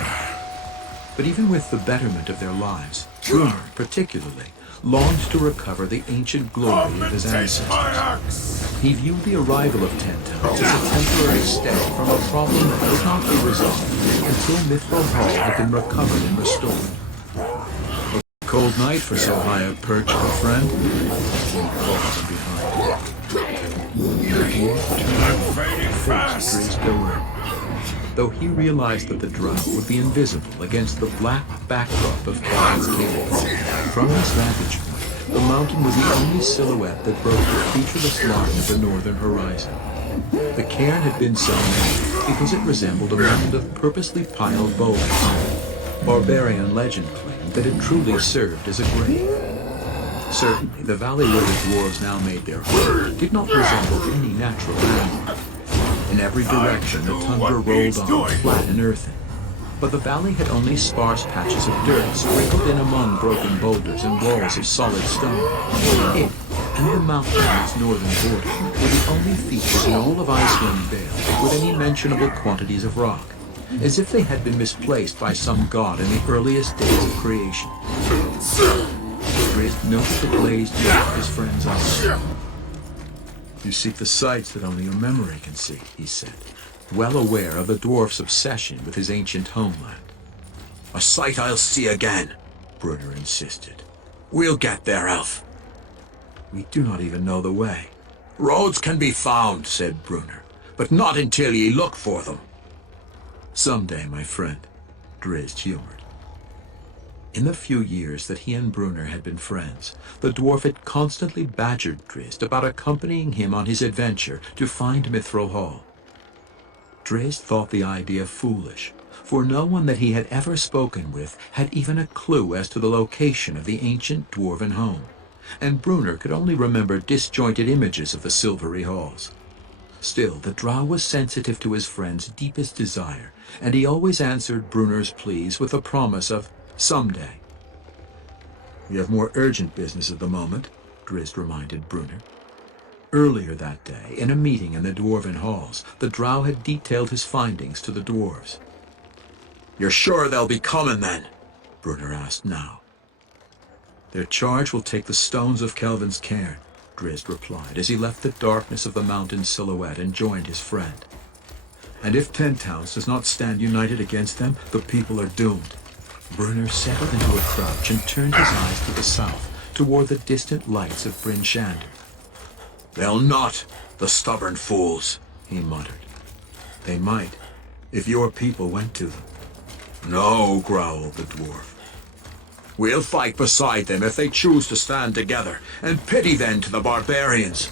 But even with the betterment of their lives, Bruner, particularly, longed to recover the ancient glory of his ancestors. He viewed the arrival of 10 towns as a temporary step from a problem that could not be resolved until Mithril Hall had been recovered and restored. Cold night for so high a perch, my friend. He called from behind. The dwarf turned and faced Drizzt Do'Urden, though he realized that the drow would be invisible against the black backdrop of Kain's cave. From his vantage point, the mountain was the only silhouette that broke the featureless line of the northern horizon. The cairn had been so named, because it resembled a mound of purposely piled boulders. Barbarian legend claimed that it truly served as a grave. Certainly, the valley where the dwarves now made their home did not resemble any natural landmark. In every direction, the tundra rolled on, flat and earthen. But the valley had only sparse patches of dirt sprinkled in among broken boulders and walls of solid stone. It and the mountain on its northern border were the only features in all of Icewind Dale with any mentionable quantities of rock, as if they had been misplaced by some god in the earliest days of creation. Drizzt noted the glazed look of his friend's eyes. "You seek the sights that only your memory can see," he said, well aware of the dwarf's obsession with his ancient homeland. "A sight I'll see again," Brunner insisted. "We'll get there, Elf." "We do not even know the way." "Roads can be found," said Brunner, "but not until ye look for them." "Someday, my friend," Drizzt humored. In the few years that he and Brunner had been friends, the dwarf had constantly badgered Drizzt about accompanying him on his adventure to find Mithril Hall. Drizzt thought the idea foolish, for no one that he had ever spoken with had even a clue as to the location of the ancient dwarven home, and Brunner could only remember disjointed images of the silvery halls. Still, the drow was sensitive to his friend's deepest desire, and he always answered Brunner's pleas with a promise of someday. "We have more urgent business at the moment," Drizzt reminded Brunner. Earlier that day, in a meeting in the dwarven halls, the drow had detailed his findings to the dwarves. "You're sure they'll be coming then?" Brunner asked now. "Their charge will take the stones of Kelvin's cairn," Drizzt replied as he left the darkness of the mountain silhouette and joined his friend. "And if Ten Towns does not stand united against them, the people are doomed." Brunner settled into a crouch and turned his eyes to the south, toward the distant lights of Bryn Shander. "They'll not, the stubborn fools," he muttered. "They might, if your people went to them." "No," growled the dwarf. "We'll fight beside them if they choose to stand together, and pity then to the barbarians.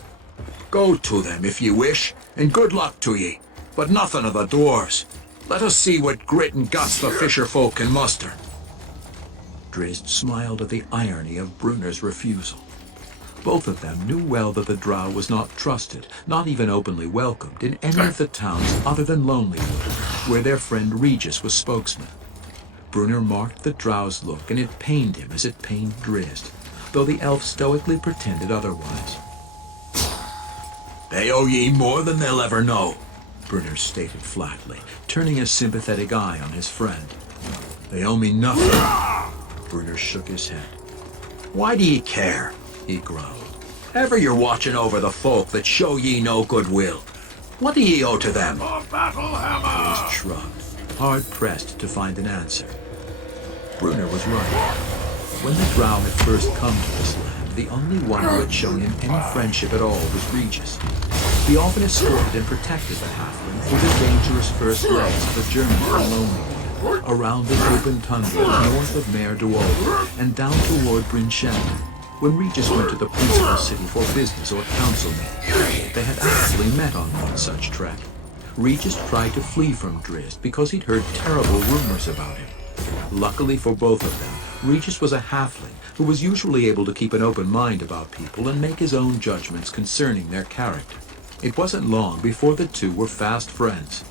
Go to them if ye wish, and good luck to ye, but nothing of the dwarves. Let us see what grit and guts the fisher folk can muster." Drizzt smiled at the irony of Brunner's refusal. Both of them knew well that the drow was not trusted, not even openly welcomed, in any of the towns other than Lonelywood, where their friend Regis was spokesman. Brunner marked the drow's look, and it pained him as it pained Drizzt, though the elf stoically pretended otherwise. "They owe ye more than they'll ever know," Brunner stated flatly, turning a sympathetic eye on his friend. "They owe me nothing." Brunner shook his head. "Why do ye care?" he growled. "Ever you're watching over the folk that show ye no goodwill. What do ye owe to them?" Drizzt shrugged, hard-pressed to find an answer. Brunner was right. When the drow had first come to this land, the only one who had shown him any friendship at all was Regis. He often escorted and protected the halfling through the dangerous first legs of the journey from Lonelywood, around the open tundra north of Mare Duol, and down toward Bryn Shander. When Regis went to the principal city for business or council meeting, they had actually met on one such trek. Regis tried to flee from Drizzt because he'd heard terrible rumors about him. Luckily for both of them, Regis was a halfling who was usually able to keep an open mind about people and make his own judgments concerning their character. It wasn't long before the two were fast friends.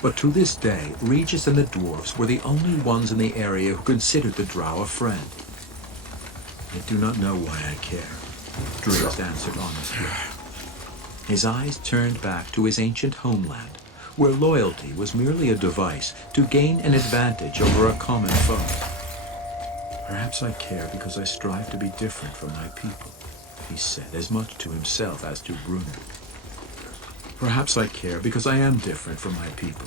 But to this day, Regis and the dwarfs were the only ones in the area who considered the drow a friend. "I do not know why I care," Drizzt answered honestly. His eyes turned back to his ancient homeland, where loyalty was merely a device to gain an advantage over a common foe. "Perhaps I care because I strive to be different from my people," he said, as much to himself as to Brunner. "Perhaps I care because I am different from my people.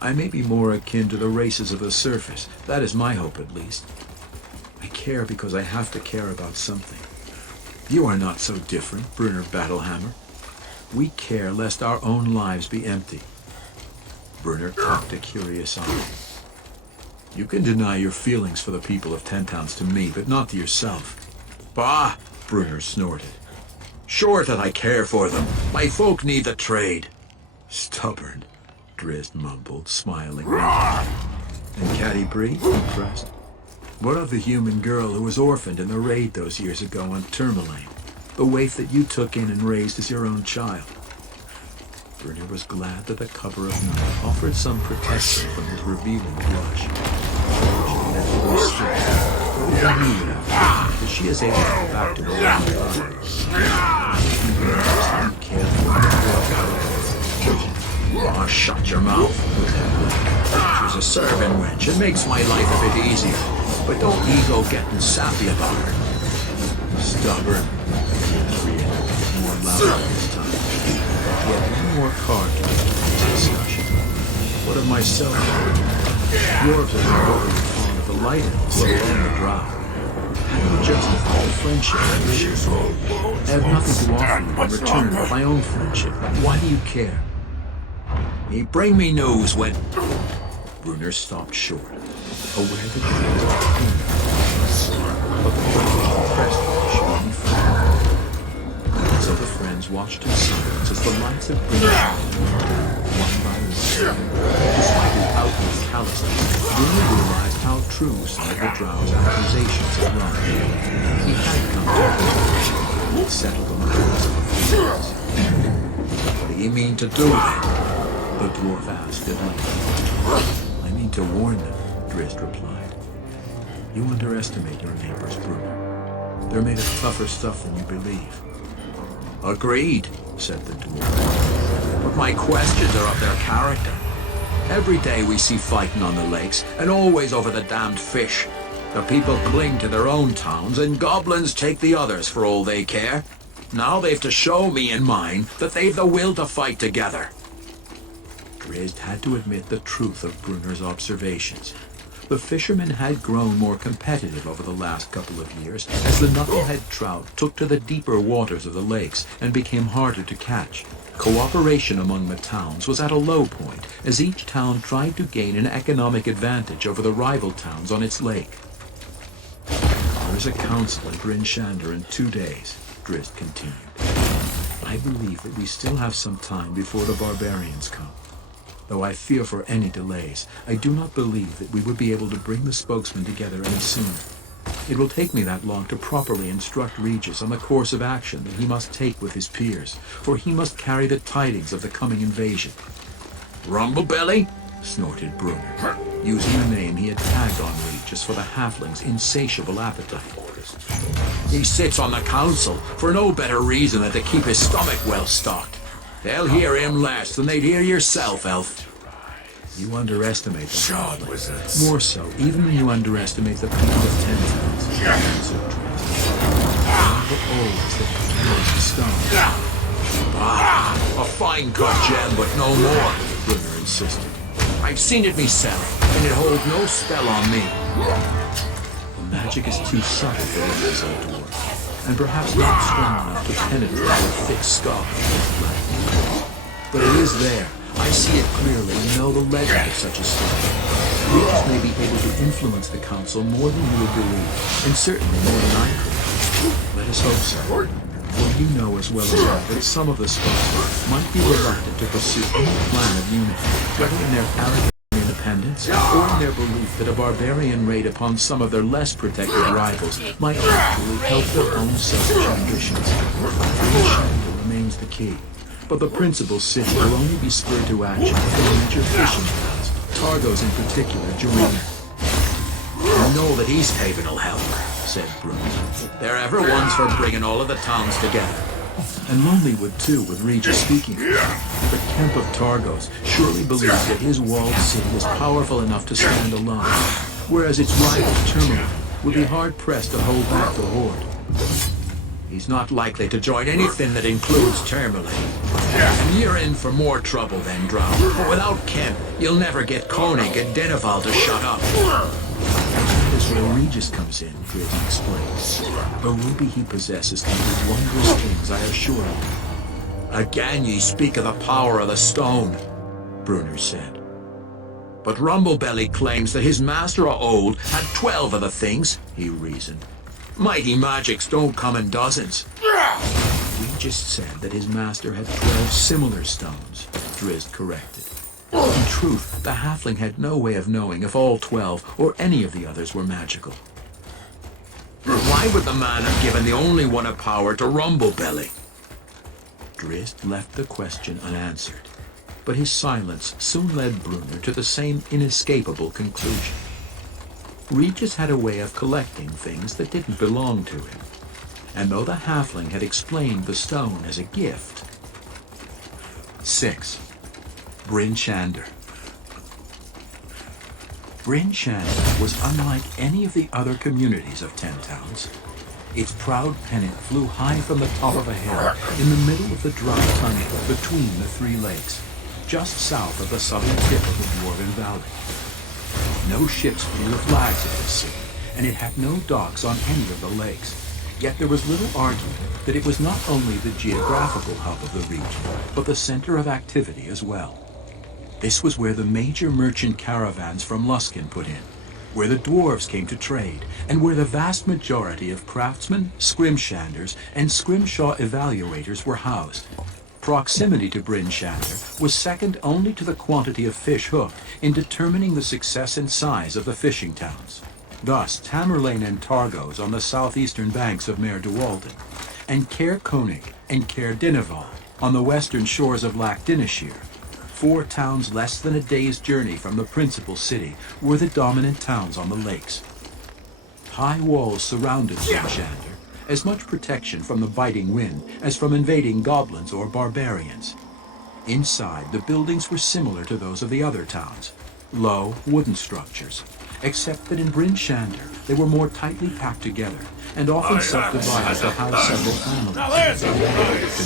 I may be more akin to the races of the surface. That is my hope, at least. I care because I have to care about something. You are not so different, Brunner Battlehammer. We care lest our own lives be empty." Brunner cocked a curious eye. "You can deny your feelings for the people of Ten Towns to me, but not to yourself." "Bah!" Brunner snorted. "Sure that I care for them. My folk need the trade." "Stubborn," Drizzt mumbled, smiling. And Caddy Bree? He pressed. What of the human girl who was orphaned in the raid those years ago on Tourmaline? The waif that you took in and raised as your own child? Bruenor was glad that the cover of night offered some protection from his revealing blush. She left her still, but we knew it after, that she is able to go back to her own body. Shut your mouth. She's a serving wench. It makes my life a bit easier. But don't ego getting sappy about her. Stubborn. More loud this time. Yet one more card to this discussion. What of myself? Dwarves are not overly fond of the light, let alone the drow. How do you justify the friendship I wish? I have nothing to offer you in return but my own friendship. Why do you care? He bring me news when... Bruenor stopped short, aware that he was but the question pressed him should be found. So the friends watched in silence as the lights of Bruenor one by one. Despite his outward callousness, Bruenor realized how true some of the drow's accusations had run. He had come to settled on the cause of the feelings. What do you mean to do then? The dwarf asked at length. I mean to warn them, Drizzt replied. You underestimate your neighbors, Bruenor. They're made of tougher stuff than you believe. Agreed, said the dwarf. But my questions are of their character. Every day we see fighting on the lakes, and always over the damned fish. The people cling to their own towns, and goblins take the others for all they care. Now they've to show me and mine that they've the will to fight together. Drizzt had to admit the truth of Bruenor's observations. The fishermen had grown more competitive over the last couple of years as the knucklehead trout took to the deeper waters of the lakes and became harder to catch. Cooperation among the towns was at a low point as each town tried to gain an economic advantage over the rival towns on its lake. There is a council in Bryn Shander in 2 days, Drizzt continued. I believe that we still have some time before the barbarians come. Though I fear for any delays, I do not believe that we would be able to bring the spokesmen together any sooner. It will take me that long to properly instruct Regis on the course of action that he must take with his peers, for he must carry the tidings of the coming invasion. Rumblebelly? Snorted Bruenor, using the name he had tagged on Regis for the halfling's insatiable appetite. He sits on the council for no better reason than to keep his stomach well stocked. They'll hear him less than they'd hear yourself, elf. You underestimate them, Godly. More so, even when you underestimate the people of Tentacles. The old as the carries the stone. A fine cut gem, but no more, Bruenor insisted. I've seen it myself, and it holds no spell on me. The magic is too subtle for this old dwarf, and perhaps not strong enough to penetrate the thick skull. But it is there. I see it clearly and know the legend of such a stone. Regis may be able to influence the council more than you would believe, and certainly more than I could. Let us hope so. For you know as well as I that some of the spokesmen might be reluctant to pursue any plan of unity, whether in their arrogant independence or in their belief that a barbarian raid upon some of their less protected rivals might actually help their own selfish ambitions. Shander remains the key. But the principal city will only be spurred to action if the major fishing towns, Targos in particular, join in. You know that East Haven will help, said Bruenor. They're ever ones for bringing all of the towns together. And Lonelywood too, with Regis speaking. The Kemp of Targos surely believes that his walled city is powerful enough to stand alone, whereas its rival Tourmaline would be hard-pressed to hold back the Horde. He's not likely to join anything that includes Tourmaline. And you're in for more trouble then, Drow. But without Kemp, you'll never get Koenig and Denneval to shut up. That is where Regis comes in, Drizzt explains. The ruby he possesses can do wondrous things, I assure you. Again ye speak of the power of the stone, Bruenor said. But Rumblebelly claims that his master of old had 12 of the things, he reasoned. Mighty magics don't come in dozens. Regis said that his master had 12 similar stones, Drizzt corrected. In truth, the halfling had no way of knowing if all 12 or any of the others were magical. Why would the man have given the only one a power to Rumblebelly? Drizzt left the question unanswered, but his silence soon led Bruenor to the same inescapable conclusion. Regis had a way of collecting things that didn't belong to him, and though the halfling had explained the stone as a gift... 6. Bryn Shander. Bryn Shander was unlike any of the other communities of Ten Towns. Its proud pennant flew high from the top of a hill in the middle of the dry tundra between the three lakes, just south of the southern tip of the Dwarven Valley. No ships flew the flags of the city, and it had no docks on any of the lakes. Yet there was little argument that it was not only the geographical hub of the region, but the center of activity as well. This was where the major merchant caravans from Luskan put in, where the dwarves came to trade, and where the vast majority of craftsmen, scrimshanders, and scrimshaw evaluators were housed. Proximity to Bryn Shander was second only to the quantity of fish hooked in determining the success and size of the fishing towns. Thus, Tamerlane and Targos on the southeastern banks of Mare Dualden, and Caer Konig and Caer Dineval on the western shores of Lac Dineshire, 4 towns less than a day's journey from the principal city, were the dominant towns on the lakes. High walls surrounded Bryn Shander, as much protection from the biting wind as from invading goblins or barbarians. Inside, the buildings were similar to those of the other towns, low wooden structures, except that in Bryn Shander they were more tightly packed together and often subdivided to house several families.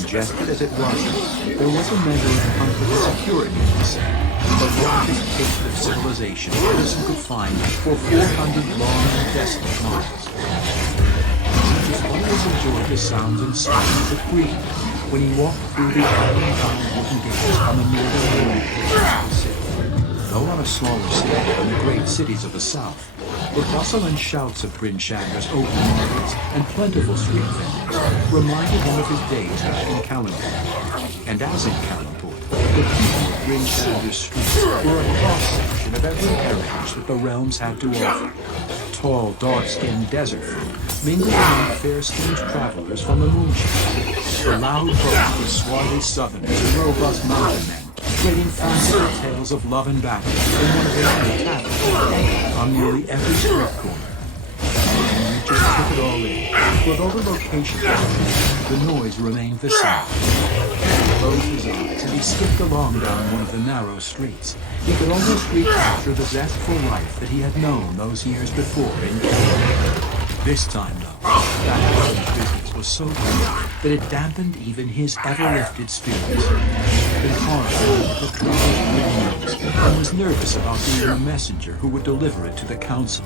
Congested as it was, there was a measure of comfort and security in the city, the largest taste of civilization a person could find for 400 long and desolate miles. He always enjoyed the sounds and smells that greeted him when he walked through the iron-bound wooden gates on the northern wall of the city. Though on a smaller scale than the great cities of the south, the bustle and shouts of Bryn Shander's open markets and plentiful street vendors reminded him of his days back in Kalimdor. And as in Kalimdor, the people of Bryn Shander's streets were a cross-section of every heritage that the realms had to offer. Tall, dark-skinned desert folk mingled among fair-skinned travelers from the Moonshine. The loud hosts of swarthy southerners and robust mountain men, trading fanciful tales of love and battle in one of their many taverns on nearly every street corner. And you just took it all in. For though the location changed, the noise remained the same. He closed his eyes and he skipped along down one of the narrow streets. He could almost recapture the zestful life that he had known those years before in Canada. This time, though, that halfling's business was so great that it dampened even his ever-lifted spirits. Horrified the travel's good news, and was nervous about being the messenger who would deliver it to the council.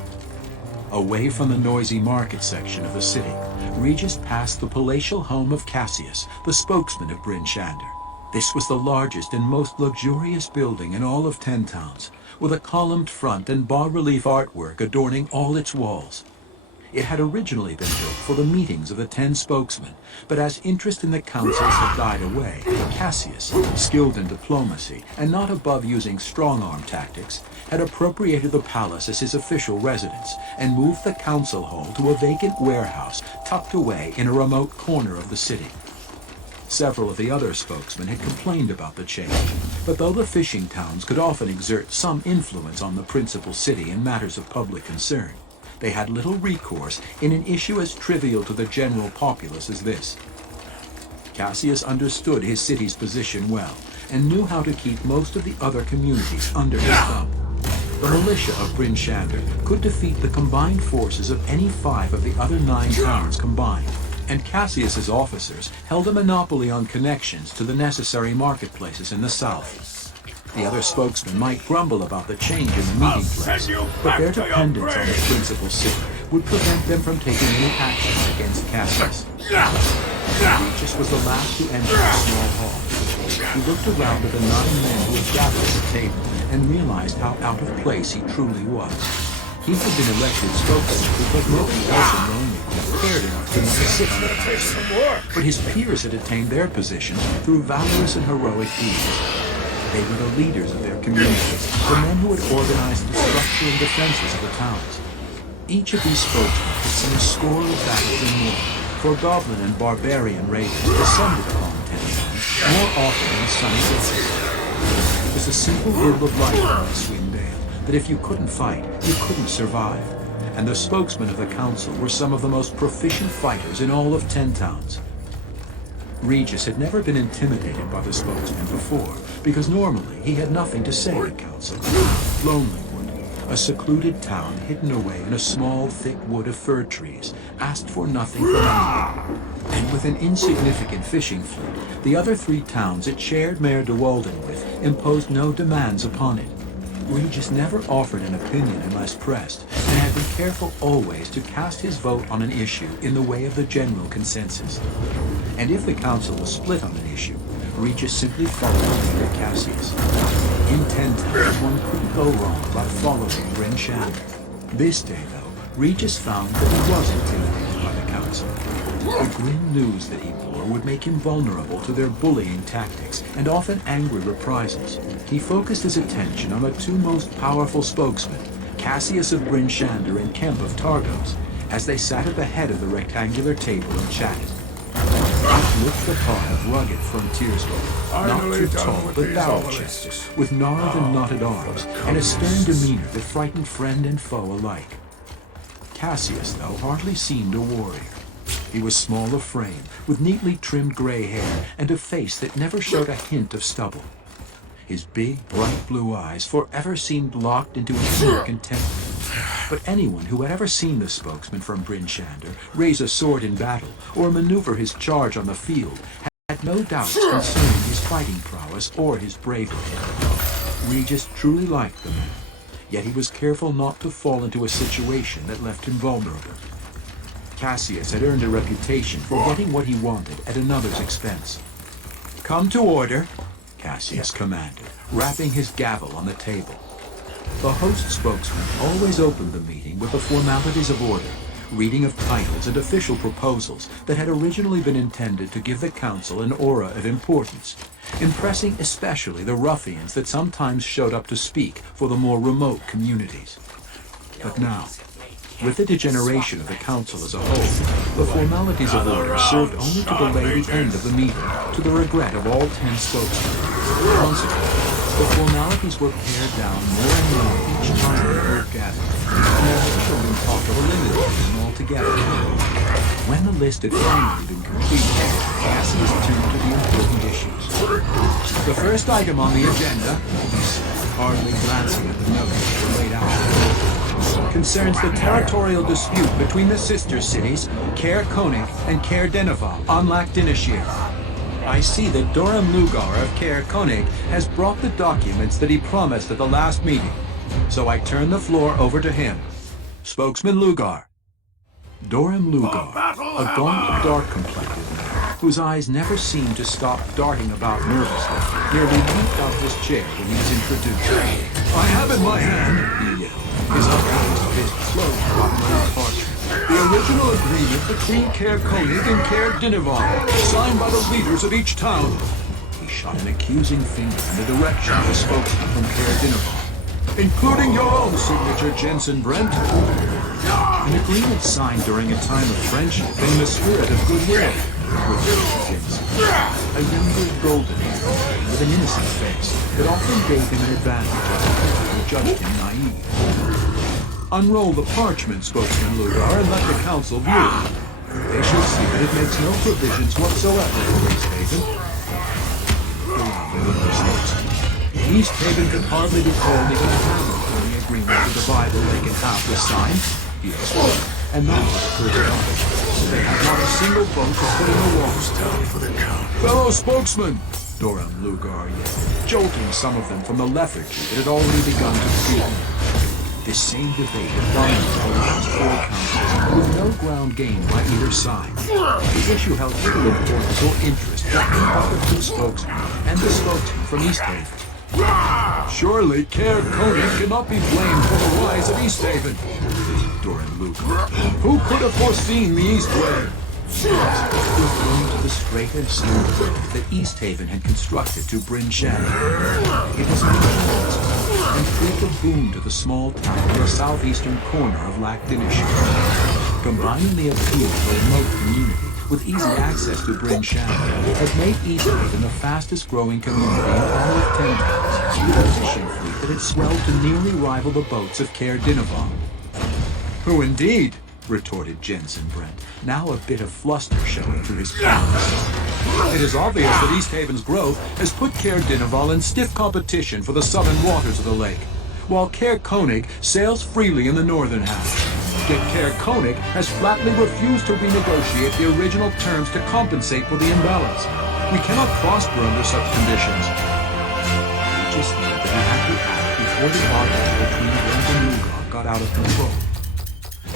Away from the noisy market section of the city, Regis passed the palatial home of Cassius, the spokesman of Bryn Shander. This was the largest and most luxurious building in all of Ten Towns, with a columned front and bas-relief artwork adorning all its walls. It had originally been built for the meetings of the 10 spokesmen, but as interest in the councils had died away, Cassius, skilled in diplomacy and not above using strong-arm tactics, had appropriated the palace as his official residence and moved the council hall to a vacant warehouse tucked away in a remote corner of the city. Several of the other spokesmen had complained about the change, but though the fishing towns could often exert some influence on the principal city in matters of public concern, they had little recourse in an issue as trivial to the general populace as this. Cassius understood his city's position well, and knew how to keep most of the other communities under his thumb. The militia of Bryn Shander could defeat the combined forces of any 5 of the other 9 towns combined, and Cassius's officers held a monopoly on connections to the necessary marketplaces in the south. The other spokesmen might grumble about the change in the meeting place, but their dependence on the principal city would prevent them from taking any action against Cassius. Regis was the last to enter the small hall. He looked around at the 9 men who had gathered at the table and realized how out of place he truly was. He had been elected spokesman because nobody else in Rome cared enough to sit in the council. But his peers had attained their positions through valorous and heroic deeds. They were the leaders of their communities, the men who had organized the structure and defenses of the towns. Each of these spokesmen had seen a score of battles and more, for goblin and barbarian raiders descended upon Tentown more often than sunny days. It was a simple rule of life in Swindale that if you couldn't fight, you couldn't survive. And the spokesmen of the council were some of the most proficient fighters in all of 10 towns. Regis had never been intimidated by the spokesman before, because normally he had nothing to say in council. Lonelywood, a secluded town hidden away in a small, thick wood of fir trees, asked for nothing from anyone. And with an insignificant fishing fleet, the other 3 towns it shared Mayor de Walden with imposed no demands upon it. Regis never offered an opinion unless pressed, and had been careful always to cast his vote on an issue in the way of the general consensus. And if the council was split on an issue, Regis simply followed Leader Cassius. In 10 towns, one couldn't go wrong by following Bryn Shander. This day, though, Regis found that he was intimidated by the council. The grim news that he bore would make him vulnerable to their bullying tactics and often angry reprisals. He focused his attention on the 2 most powerful spokesmen, Cassius of Bryn Shander and Kemp of Targos, as they sat at the head of the rectangular table and chatted. Each looked the part of rugged frontiersmen, not too tall but barrel-chested, with gnarled and knotted arms, and a stern demeanor that frightened friend and foe alike. Cassius, though, hardly seemed a warrior. He was small of frame, with neatly trimmed gray hair, and a face that never showed a hint of stubble. His big, bright blue eyes forever seemed locked into a pure contentment. But anyone who had ever seen the spokesman from Bryn Shander raise a sword in battle, or maneuver his charge on the field, had no doubts concerning his fighting prowess or his bravery. Regis truly liked the man, yet he was careful not to fall into a situation that left him vulnerable. Cassius had earned a reputation for getting what he wanted at another's expense. "Come to order," Cassius commanded, rapping his gavel on the table. The host spokesman always opened the meeting with the formalities of order, reading of titles and official proposals that had originally been intended to give the council an aura of importance, impressing especially the ruffians that sometimes showed up to speak for the more remote communities. But now, with the degeneration of the council as a whole, the formalities of order served only to delay the end of the meeting, to the regret of all 10 spokesmen. Consequently, the formalities were pared down more and more each time the group gathered, and there had even been talk of eliminating them altogether. When the list had finally been completed, Cassius turned to the important issues. "The first item on the agenda," he said, hardly glancing at the notes that were laid out, "concerns the territorial dispute between the sister cities, Caer Konig and Caer Dineval on Lac Dineshir. I see that Doram Lugar of Caer Konig has brought the documents that he promised at the last meeting, so I turn the floor over to him. Spokesman Lugar." Doram Lugar, a gaunt, dark-complected man, whose eyes never seemed to stop darting about nervously, nearly leaped out of his chair when he was introduced. "I have in my hand," he yelled, his uppermost fist closed upon an old parchment, "the original agreement between Caer Konig and Caer Dineval, signed by the leaders of each town." He shot an accusing finger in the direction of the spokesman from Caer Dineval. "Including your own signature, Jensen Brent." "An agreement signed during a time of friendship and in the spirit of goodwill," replied Jensen, a younger, golden-haired man with an innocent face that often gave him an advantage over people who judged him naive. "Unroll the parchment, Spokesman Lugar, and let the council view it. They shall see that it makes no provisions whatsoever for East Haven." East Haven could hardly be called even a hamlet when the agreement to divide the lake in half was signed, he explained, and not with a further knowledge. They had not a single boat to put in the walls. "Fellow spokesman!" Doram Lugar yelled, jolting some of them from the lethargy that had already begun to fuel. This same debate had dominated the last 4 councils, with no ground gained by either side. The issue held little importance or interest but the 2 spokesmen and the spokesman from East Haven. "Surely Caer Konig cannot be blamed for the rise of East Haven," Doran Lugar. "Who could have foreseen the East Way? referring to the straight and smooth road that Easthaven had constructed to Bryn Shander. It was enclosed and proved a boon to the small town in the southeastern corner of Lac Dinishir. Combining the appeal of a remote community with easy access to Bryn Shander had made Easthaven the fastest growing community in all of 10 towns, with a fishing fleet that had swelled to nearly rival the boats of Caer Dineval. "Who indeed?" retorted Jensen Brent, now a bit of fluster showing through his countenance. "It is obvious that Easthaven's growth has put Caer Dineval in stiff competition for the southern waters of the lake, while Caer Konig sails freely in the northern half. Yet Caer Konig has flatly refused to renegotiate the original terms to compensate for the imbalance. We cannot prosper under such conditions." He just knew that he had to act before the argument between Brent and Lugar got out of control.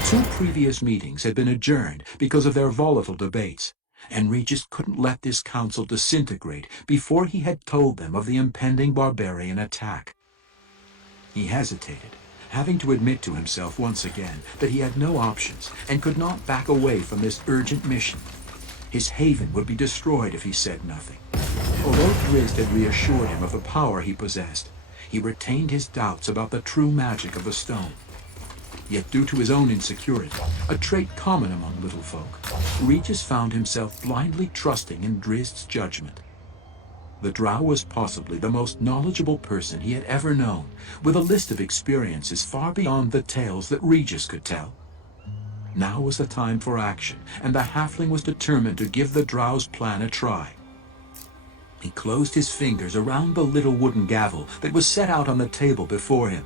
2 previous meetings had been adjourned because of their volatile debates, and Regis couldn't let this council disintegrate before he had told them of the impending barbarian attack. He hesitated, having to admit to himself once again that he had no options and could not back away from this urgent mission. His haven would be destroyed if he said nothing. Although Drizzt had reassured him of the power he possessed, he retained his doubts about the true magic of the stone. Yet due to his own insecurity, a trait common among little folk, Regis found himself blindly trusting in Drizzt's judgment. The Drow was possibly the most knowledgeable person he had ever known, with a list of experiences far beyond the tales that Regis could tell. Now was the time for action, and the halfling was determined to give the Drow's plan a try. He closed his fingers around the little wooden gavel that was set out on the table before him.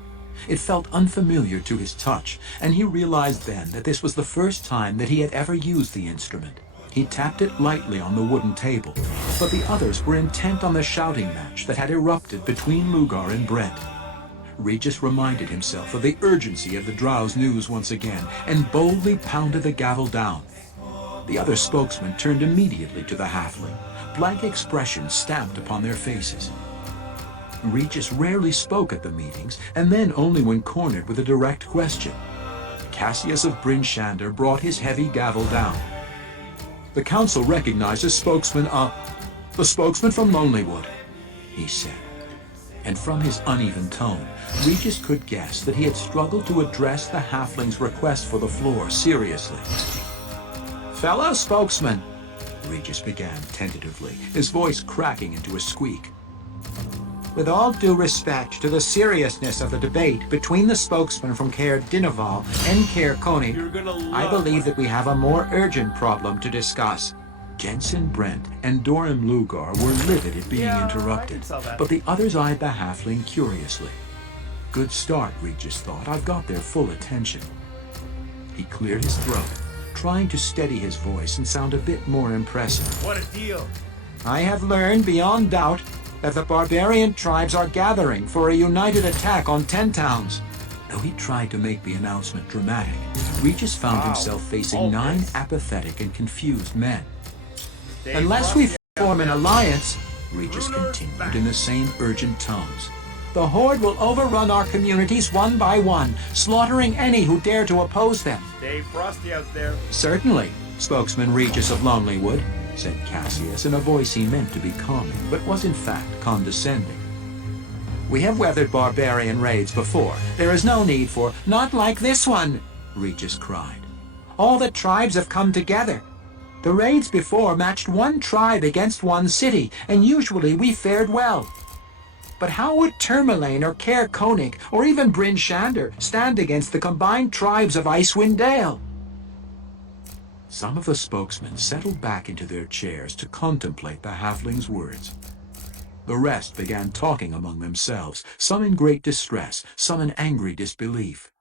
It felt unfamiliar to his touch, and he realized then that this was the first time that he had ever used the instrument. He tapped it lightly on the wooden table, but the others were intent on the shouting match that had erupted between Lugar and Brent. Regis reminded himself of the urgency of the Drow's news once again, and boldly pounded the gavel down. The other spokesmen turned immediately to the halfling, blank expressions stamped upon their faces. Regis rarely spoke at the meetings, and then only when cornered with a direct question. Cassius of Bryn Shander brought his heavy gavel down. "The council recognizes the spokesman from Lonelywood," he said. And from his uneven tone, Regis could guess that he had struggled to address the halfling's request for the floor seriously. "Fellow spokesman," Regis began tentatively, his voice cracking into a squeak. "With all due respect to the seriousness of the debate between the spokesman from Caer Dineval and Caer Konig, I believe that we have a more urgent problem to discuss." Jensen Brent and Dorim Lugar were livid at being interrupted, but the others eyed the halfling curiously. Good start, Regis thought. I've got their full attention. He cleared his throat, trying to steady his voice and sound a bit more impressive. "What a deal!" "I have learned beyond doubt that the barbarian tribes are gathering for a united attack on 10 towns. Though he tried to make the announcement dramatic, Regis found himself facing 9 apathetic and confused men. "Unless we form an alliance," Regis continued in the same urgent tones, "the Horde will overrun our communities one by one, slaughtering any who dare to oppose them." Dave Frosty out there. "Certainly, spokesman Regis of Lonelywood," said Cassius in a voice he meant to be calming, but was in fact condescending. "We have weathered barbarian raids before. There is no need for—" "Not like this one," Regis cried. "All the tribes have come together. The raids before matched one tribe against one city, and usually we fared well. But how would Tourmaline or Caer Konig or even Bryn Shander stand against the combined tribes of Icewind Dale?" Some of the spokesmen settled back into their chairs to contemplate the halfling's words. The rest began talking among themselves, some in great distress, some in angry disbelief.